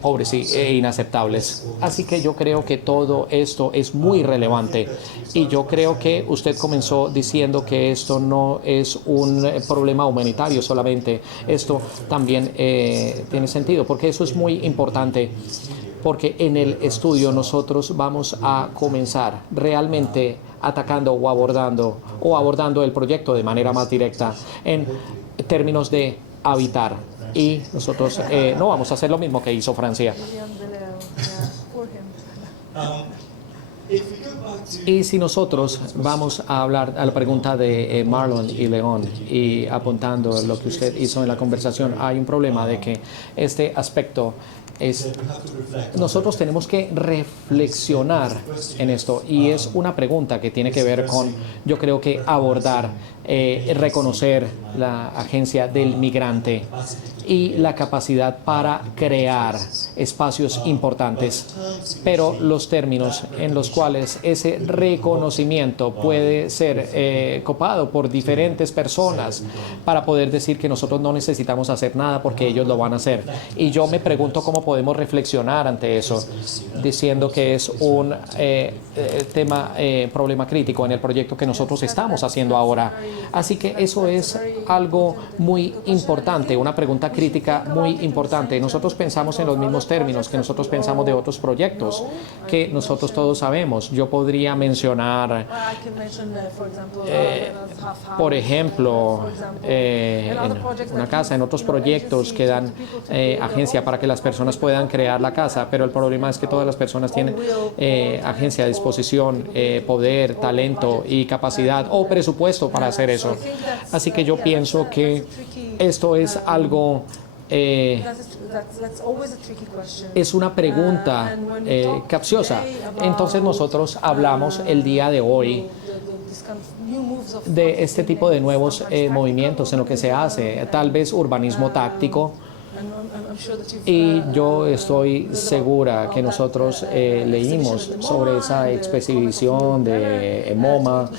pobres e inaceptables. Así que yo creo que todo esto es muy relevante y yo creo que usted comenzó diciendo que esto no es un problema humanitario solamente. Esto también tiene sentido porque eso es muy importante, porque en el estudio nosotros vamos a comenzar realmente atacando o abordando el proyecto de manera más directa en términos de habitar. Y nosotros no vamos a hacer lo mismo que hizo Francia. Y si nosotros vamos a hablar a la pregunta de Marlon y León y apuntando lo que usted hizo en la conversación, hay un problema de que este aspecto nosotros tenemos que reflexionar en esto y es una pregunta que tiene que ver con, yo creo que abordar, reconocer la agencia del migrante y la capacidad para crear espacios importantes, pero los términos en los cuales ese reconocimiento puede ser copado por diferentes personas para poder decir que nosotros no necesitamos hacer nada porque ellos lo van a hacer. Y yo me pregunto cómo podemos reflexionar ante eso, diciendo que es un problema crítico en el proyecto que nosotros estamos haciendo ahora. Así que eso es algo muy importante, una pregunta crítica muy importante. Nosotros pensamos en los mismos términos que nosotros pensamos de otros proyectos que nosotros todos sabemos. Yo podría mencionar, por ejemplo, en una casa, en otros proyectos que dan agencia para que las personas puedan crear la casa, pero el problema es que todas las personas tienen agencia, disposición, poder, talento y capacidad o presupuesto para hacer eso. Así que yo pienso que esto es algo, es una pregunta capciosa. Entonces nosotros hablamos el día de hoy de este tipo de nuevos movimientos en lo que se hace, tal vez urbanismo táctico. Y yo estoy segura que nosotros leímos sobre esa exposición de MoMA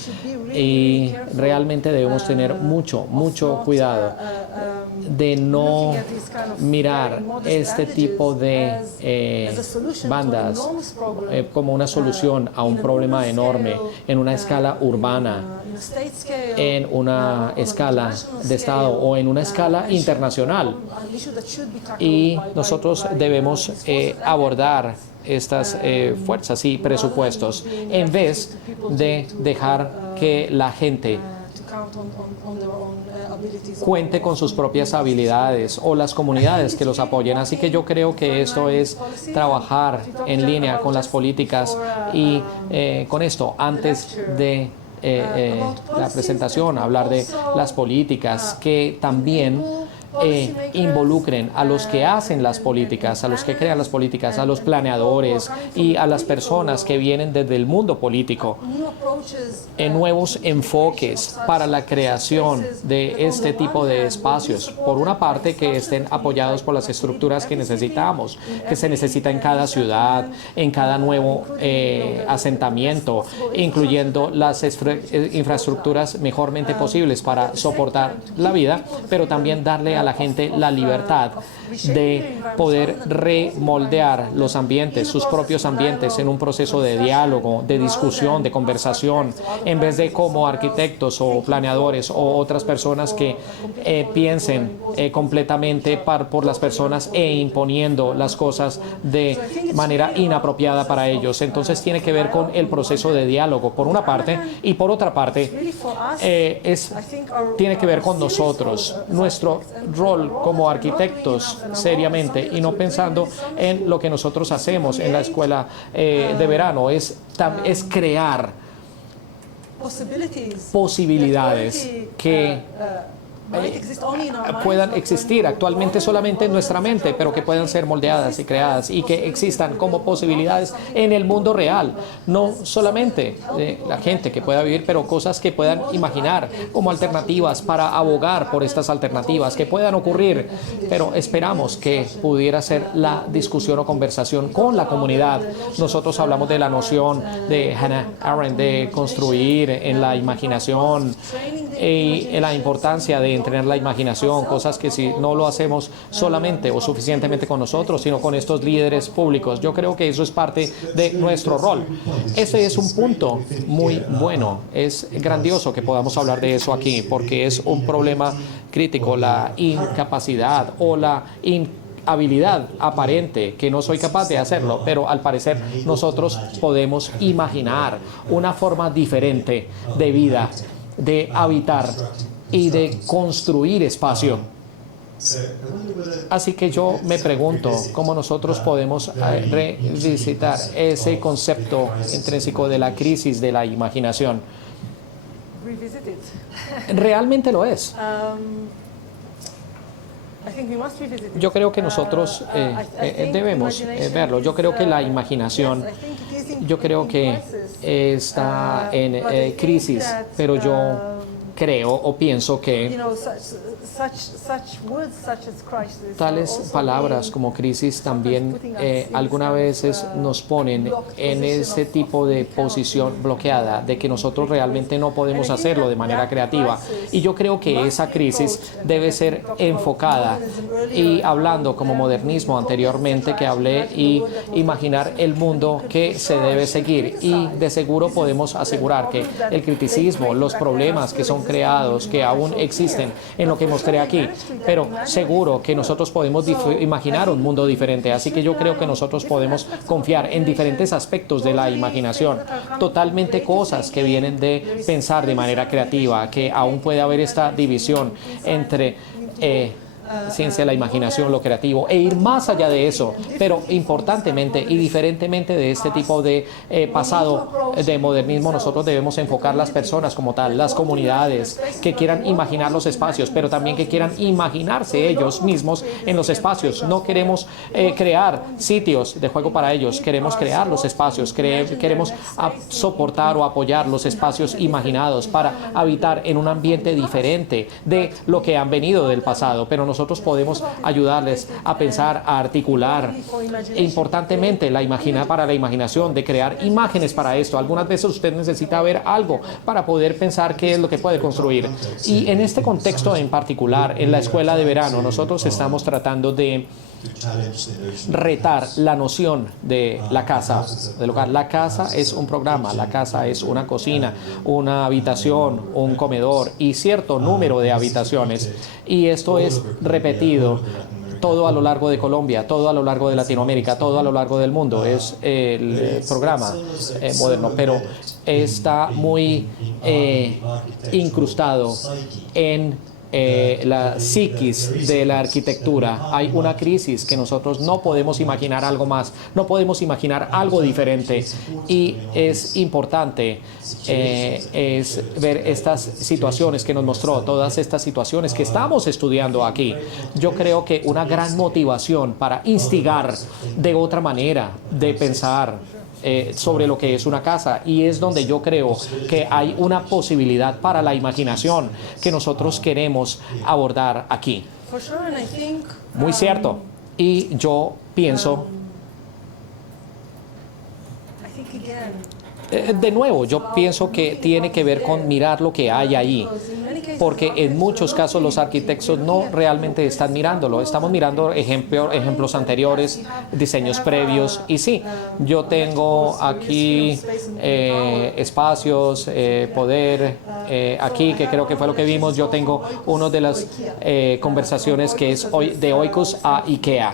y realmente debemos tener mucho cuidado de no mirar este tipo de bandas como una solución a un problema enorme en una escala urbana, en una escala de Estado o en una escala internacional. Y nosotros debemos abordar estas fuerzas y presupuestos en vez de dejar que la gente cuente con sus propias habilidades o las comunidades que los apoyen. Así que yo creo que esto es trabajar en línea con las políticas y con esto, antes de la presentación, hablar de las políticas que también involucren a los que hacen las políticas, a los que crean las políticas, a los planeadores y a las personas que vienen desde el mundo político, en nuevos enfoques para la creación de este tipo de espacios. Por una parte, que estén apoyados por las estructuras que necesitamos, que se necesita en cada ciudad, en cada nuevo asentamiento, incluyendo las infraestructuras mejormente posibles para soportar la vida, pero también darle a la gente la libertad de poder remoldear los ambientes, sus propios ambientes, en un proceso de diálogo, de discusión, de conversación, en vez de como arquitectos o planeadores o otras personas que piensen completamente por las personas e imponiendo las cosas de manera inapropiada para ellos. Entonces tiene que ver con el proceso de diálogo, por una parte, y por otra parte tiene que ver con nosotros, nuestro rol como arquitectos, seriamente, y no pensando en lo que nosotros hacemos en la escuela de verano, es crear posibilidades que puedan existir actualmente solamente en nuestra mente, pero que puedan ser moldeadas y creadas y que existan como posibilidades en el mundo real. No solamente la gente que pueda vivir, pero cosas que puedan imaginar como alternativas para abogar por estas alternativas que puedan ocurrir. Pero esperamos que pudiera ser la discusión o conversación con la comunidad. Nosotros hablamos de la noción de Hannah Arendt de construir en la imaginación y en la importancia de entrenar la imaginación, cosas que si no lo hacemos solamente o suficientemente con nosotros, sino con estos líderes públicos. Yo creo que eso es parte de nuestro rol. Ese es un punto muy bueno. Es grandioso que podamos hablar de eso aquí, porque es un problema crítico, la incapacidad o la habilidad aparente, que no soy capaz de hacerlo, pero al parecer nosotros podemos imaginar una forma diferente de vida, de habitar y de construir espacio. Así que yo me pregunto cómo nosotros podemos revisitar ese concepto intrínseco de la crisis de la imaginación. Realmente lo es. Yo creo que nosotros debemos verlo. Yo creo que la imaginación, yo creo que está en crisis, pero yo creo o pienso que tales palabras como crisis también algunas veces nos ponen en ese tipo de posición bloqueada, de que nosotros realmente no podemos hacerlo de manera creativa. Y yo creo que esa crisis debe ser enfocada, y hablando como modernismo anteriormente que hablé, y imaginar el mundo que se debe seguir. Y de seguro podemos asegurar que el criticismo, los problemas que son creados, que aún existen en lo que mostré aquí, pero seguro que nosotros podemos imaginar un mundo diferente. Así que yo creo que nosotros podemos confiar en diferentes aspectos de la imaginación, totalmente cosas que vienen de pensar de manera creativa, que aún puede haber esta división entre ciencia, la imaginación, lo creativo, e ir más allá de eso, pero importantemente y diferentemente de este tipo de pasado de modernismo, nosotros debemos enfocar las personas como tal, las comunidades que quieran imaginar los espacios, pero también que quieran imaginarse ellos mismos en los espacios. No queremos crear sitios de juego para ellos, queremos crear los espacios, queremos soportar o apoyar los espacios imaginados para habitar en un ambiente diferente de lo que han venido del pasado, pero nosotros podemos ayudarles a pensar, a articular, e importantemente para la imaginación, de crear imágenes para esto. Algunas veces usted necesita ver algo para poder pensar qué es lo que puede construir. Y en este contexto en particular, en la escuela de verano, nosotros estamos tratando de retar la noción de la casa, del hogar. La casa es un programa, la casa es una cocina, una habitación, un comedor y cierto número de habitaciones. Y esto es repetido todo a lo largo de Colombia, todo a lo largo de Latinoamérica, todo a lo largo del mundo. Es el programa moderno, pero está muy incrustado en la psiquis de la arquitectura. Hay una crisis que nosotros no podemos imaginar algo más, no podemos imaginar algo diferente, y es importante es ver estas situaciones que nos mostró, todas estas situaciones que estamos estudiando aquí. Yo creo que una gran motivación para instigar de otra manera de pensar sobre lo que es una casa, y es donde yo creo que hay una posibilidad para la imaginación que nosotros queremos abordar aquí. For sure, and I think, Muy cierto. Y yo pienso, I think again, de nuevo, yo pienso que tiene que ver con mirar lo que hay ahí, porque en muchos casos los arquitectos no realmente están mirándolo. Estamos mirando ejemplos anteriores, diseños previos, y sí, yo tengo aquí espacios, poder, aquí, que creo que fue lo que vimos. Yo tengo una de las conversaciones que es de Oikos a IKEA.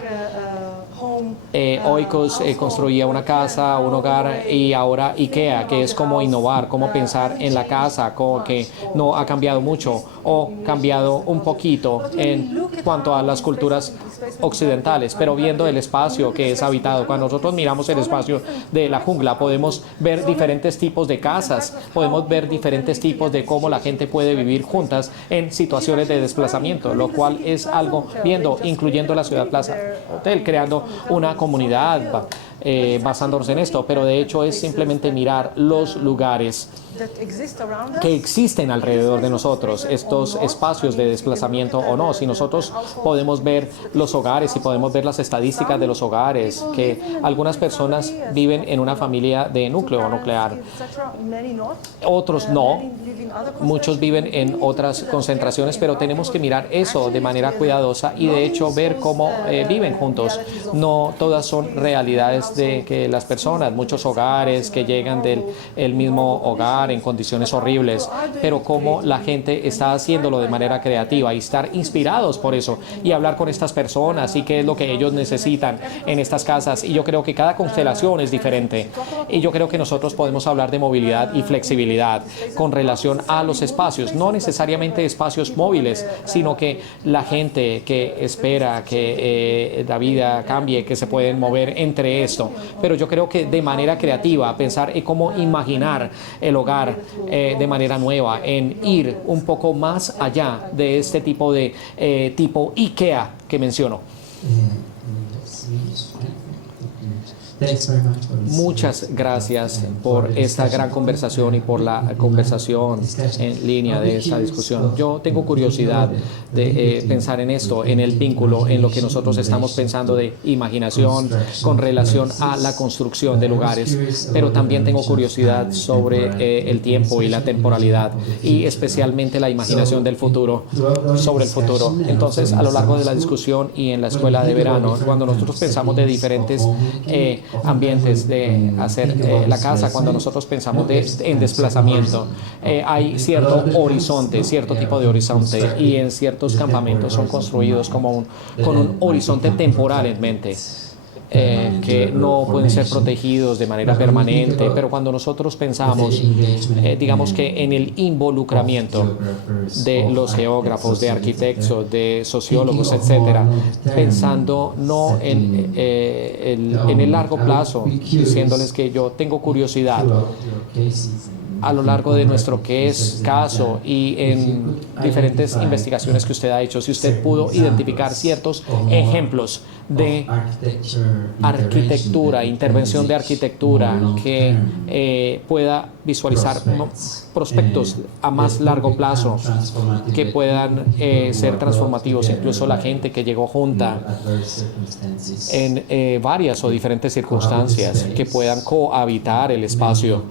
Oikos construía una casa, un hogar, y ahora IKEA, que es como innovar, cómo pensar en la casa, que no ha cambiado mucho o cambiado un poquito en cuanto a las culturas occidentales, pero viendo el espacio que es habitado. Cuando nosotros miramos el espacio de la jungla, podemos ver diferentes tipos de casas, podemos ver diferentes tipos de cómo la gente puede vivir juntas en situaciones de desplazamiento, lo cual es algo viendo, incluyendo la ciudad Plaza Hotel, creando una comunidad basándonos en esto, pero de hecho es simplemente mirar los lugares que existen alrededor de nosotros, estos espacios de desplazamiento o no. Si nosotros podemos ver los hogares y podemos ver las estadísticas de los hogares, que algunas personas viven en una familia de núcleo nuclear, otros no, muchos viven en otras concentraciones, pero tenemos que mirar eso de manera cuidadosa y de hecho ver cómo viven juntos. No todas son realidades de que las personas, muchos hogares que llegan del mismo hogar en condiciones horribles, pero cómo la gente está haciéndolo de manera creativa y estar inspirados por eso y hablar con estas personas y qué es lo que ellos necesitan en estas casas. Y yo creo que cada constelación es diferente, y yo creo que nosotros podemos hablar de movilidad y flexibilidad con relación a los espacios, no necesariamente espacios móviles, sino que la gente que espera que la vida cambie, que se pueden mover entre esto. Pero yo creo que de manera creativa, pensar en cómo imaginar el hogar de manera nueva, en ir un poco más allá de este tipo de tipo IKEA que menciono. Muchas gracias por esta gran conversación y por la conversación en línea de esta discusión. Yo tengo curiosidad de pensar en esto, en el vínculo, en lo que nosotros estamos pensando de imaginación con relación a la construcción de lugares, pero también tengo curiosidad sobre el tiempo y la temporalidad, y especialmente la imaginación del futuro, sobre el futuro. Entonces, a lo largo de la discusión y en la escuela de verano, cuando nosotros pensamos de diferentes ambientes de hacer la casa, cuando nosotros pensamos en desplazamiento, hay cierto horizonte, cierto tipo de horizonte, y en ciertos campamentos son construidos como con un horizonte temporal en mente. Que no pueden ser protegidos de manera permanente, pero cuando nosotros pensamos, digamos que en el involucramiento de los geógrafos, de arquitectos, de sociólogos, etcétera, pensando no en el largo plazo, diciéndoles que yo tengo curiosidad a lo largo de nuestro caso y en diferentes investigaciones que usted ha hecho, si usted pudo identificar ciertos ejemplos de arquitectura, intervención de arquitectura que pueda visualizar prospectos a más largo plazo que puedan ser transformativos, incluso la gente que llegó junta en varias o diferentes circunstancias, que puedan cohabitar el espacio.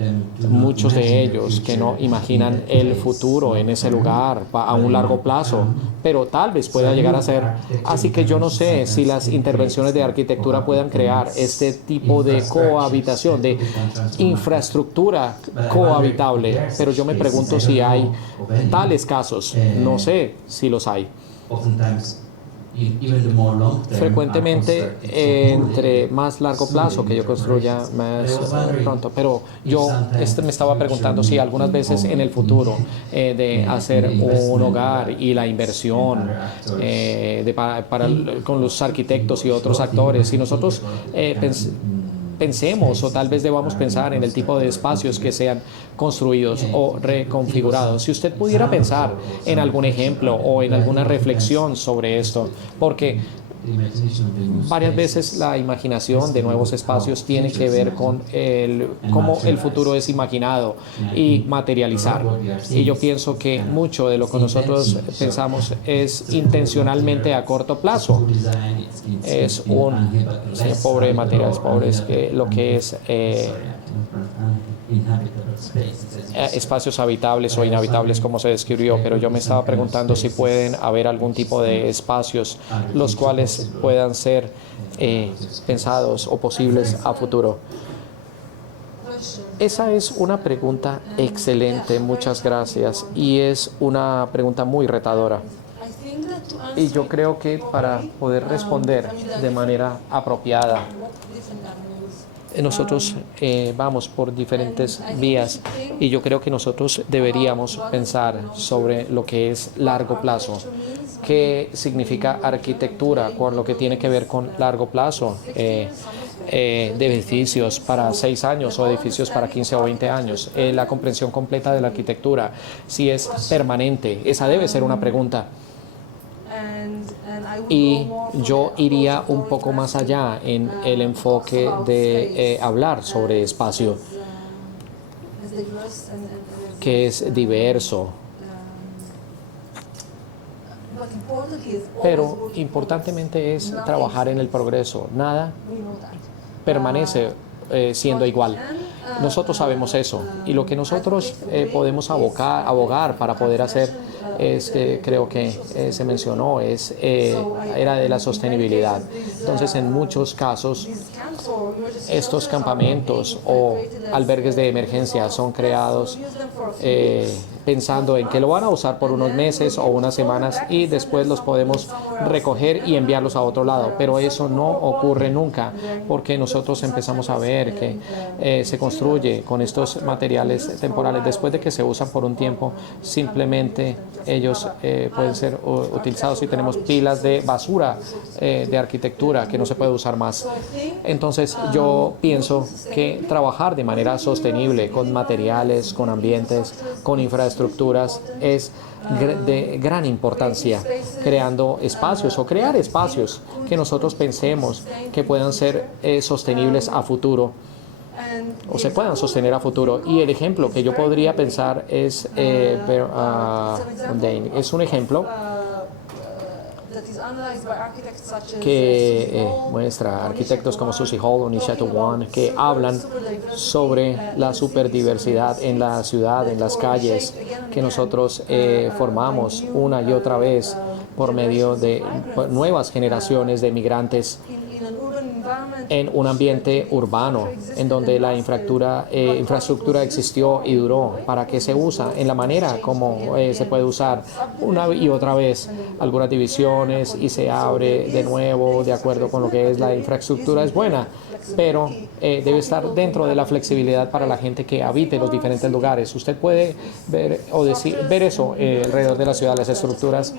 Muchos de ellos que no imaginan el futuro en ese lugar a un largo plazo, pero tal vez pueda llegar a ser. Así que yo no sé si las intervenciones de arquitectura puedan crear este tipo de cohabitación, de infraestructura cohabitable, pero yo me pregunto si hay tales casos. No sé si los hay. frecuentemente entre más largo plazo que yo construya más pronto, pero yo me estaba preguntando si algunas veces en el futuro de hacer un hogar y la inversión con los arquitectos y otros actores, si nosotros pensemos o tal vez debamos pensar en el tipo de espacios que sean construidos o reconfigurados. Si usted pudiera pensar en algún ejemplo o en alguna reflexión sobre esto, porque varias veces la imaginación de nuevos espacios tiene que ver con cómo el futuro es imaginado y materializar. Y yo pienso que mucho de lo que nosotros pensamos es intencionalmente a corto plazo. Es pobre de materiales pobres, lo que es espacios habitables o inhabitables como se describió, pero yo me estaba preguntando si pueden haber algún tipo de espacios los cuales puedan ser pensados o posibles a futuro. Esa es una pregunta excelente, muchas gracias, y es una pregunta muy retadora. Y yo creo que para poder responder de manera apropiada, nosotros vamos por diferentes vías y yo creo que nosotros deberíamos pensar sobre lo que es largo plazo. ¿Qué significa arquitectura con lo que tiene que ver con largo plazo? De edificios para 6 años o edificios para 15 o 20 años. La comprensión completa de la arquitectura, si es permanente, esa debe ser una pregunta. Y yo iría un poco más allá en el enfoque de hablar sobre espacio, que es diverso. Pero importantemente es trabajar en el progreso. Nada permanece siendo igual. Nosotros sabemos eso y lo que nosotros podemos abogar para poder hacer es que creo que se mencionó era de la sostenibilidad. Entonces, en muchos casos, estos campamentos o albergues de emergencia son creados pensando en que lo van a usar por unos meses o unas semanas y después los podemos recoger y enviarlos a otro lado. Pero eso no ocurre nunca porque nosotros empezamos a ver que se construye con estos materiales temporales. Después de que se usan por un tiempo, simplemente ellos pueden ser utilizados y tenemos pilas de basura de arquitectura que no se puede usar más. Entonces yo pienso que trabajar de manera sostenible con materiales, con ambientes, con infraestructuras es de gran importancia, creando espacios o crear espacios que nosotros pensemos que puedan ser sostenibles a futuro o se puedan sostener a futuro. Y el ejemplo que yo podría pensar es es un ejemplo que muestra arquitectos como Susie Hall o Nisha Wan que hablan sobre la superdiversidad en la ciudad, en las calles que nosotros formamos una y otra vez por medio de nuevas generaciones de migrantes en un ambiente urbano, en donde la infraestructura existió y duró. ¿Para qué se usa? En la manera como se puede usar una y otra vez algunas divisiones y se abre de nuevo de acuerdo con lo que es la infraestructura. Es buena, pero debe estar dentro de la flexibilidad para la gente que habite los diferentes lugares. Usted puede ver eso alrededor de la ciudad. Las estructuras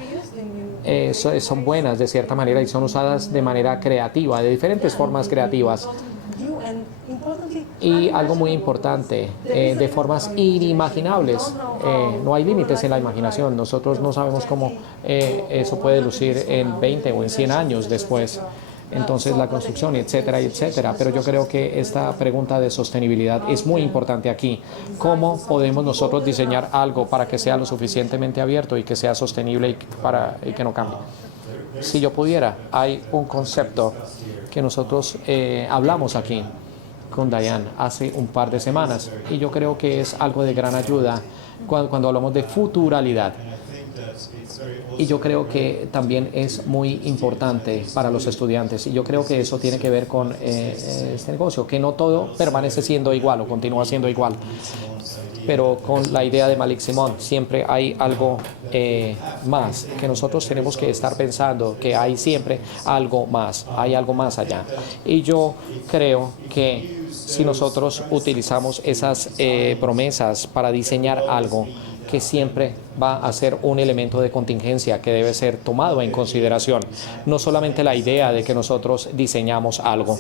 son buenas de cierta manera y son usadas de manera creativa, de diferentes formas creativas. Y algo muy importante, de formas inimaginables. No hay límites en la imaginación. Nosotros no sabemos cómo eso puede lucir en 20 o en 100 años después. Entonces la construcción, etcétera, etcétera. Pero yo creo que esta pregunta de sostenibilidad es muy importante aquí. ¿Cómo podemos nosotros diseñar algo para que sea lo suficientemente abierto y que sea sostenible y que no cambie? Si yo pudiera, hay un concepto que nosotros hablamos aquí con Diane hace un par de semanas y yo creo que es algo de gran ayuda cuando hablamos de futuralidad. Y yo creo que también es muy importante para los estudiantes. Y yo creo que eso tiene que ver con este negocio, que no todo permanece siendo igual o continúa siendo igual. Pero con la idea de Malik Simon siempre hay algo más, que nosotros tenemos que estar pensando que hay siempre algo más, hay algo más allá. Y yo creo que si nosotros utilizamos esas promesas para diseñar algo, que siempre va a ser un elemento de contingencia que debe ser tomado en consideración. No solamente la idea de que nosotros diseñamos algo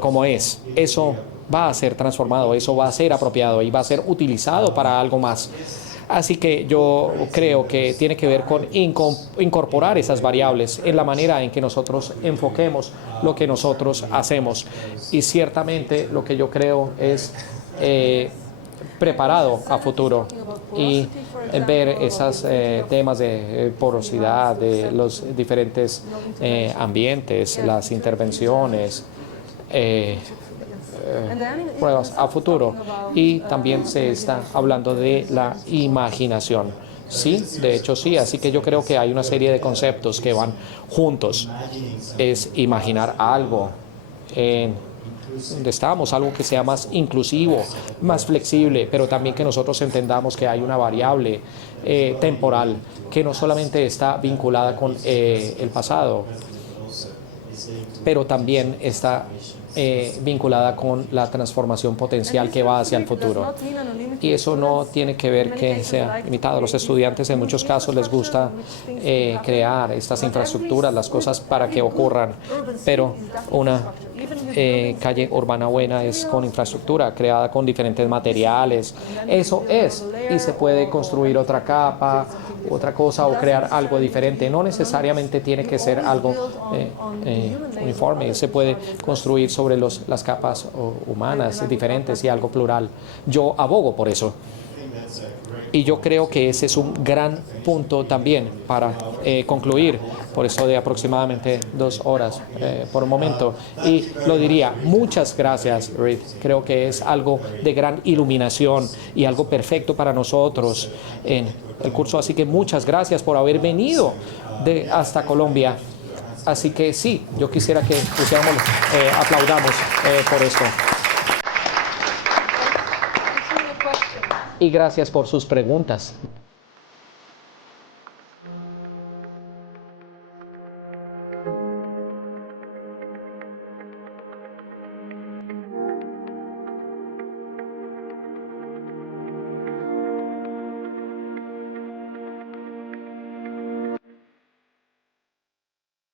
como es. Eso va a ser transformado, eso va a ser apropiado y va a ser utilizado para algo más. Así que yo creo que tiene que ver con incorporar esas variables en la manera en que nosotros enfoquemos lo que nosotros hacemos. Y ciertamente lo que yo creo es preparado a futuro y ver esos temas de porosidad, de los diferentes ambientes, las intervenciones, pruebas a futuro. Y también se está hablando de la imaginación. Sí, de hecho sí, así que yo creo que hay una serie de conceptos que van juntos. Es imaginar algo donde estamos, algo que sea más inclusivo, más flexible, pero también que nosotros entendamos que hay una variable temporal que no solamente está vinculada con el pasado, pero también está vinculada con la transformación potencial que va hacia el futuro. Y eso no tiene que ver que sea limitado. A los estudiantes en muchos casos les gusta crear estas infraestructuras, las cosas para que ocurran, pero una calle urbana buena es con infraestructura, creada con diferentes materiales. Eso es, y se puede construir otra capa, otra cosa, o crear algo diferente. No necesariamente tiene que ser algo uniforme, se puede construir sobre las capas humanas diferentes y algo plural. Yo abogo por eso. Y yo creo que ese es un gran punto también para concluir, por eso de aproximadamente 2 horas por un momento. Y lo diría, muchas gracias, Reed. Creo que es algo de gran iluminación y algo perfecto para nosotros en el curso. Así que muchas gracias por haber venido hasta Colombia. Así que sí, yo quisiera que aplaudamos por esto. Y gracias por sus preguntas.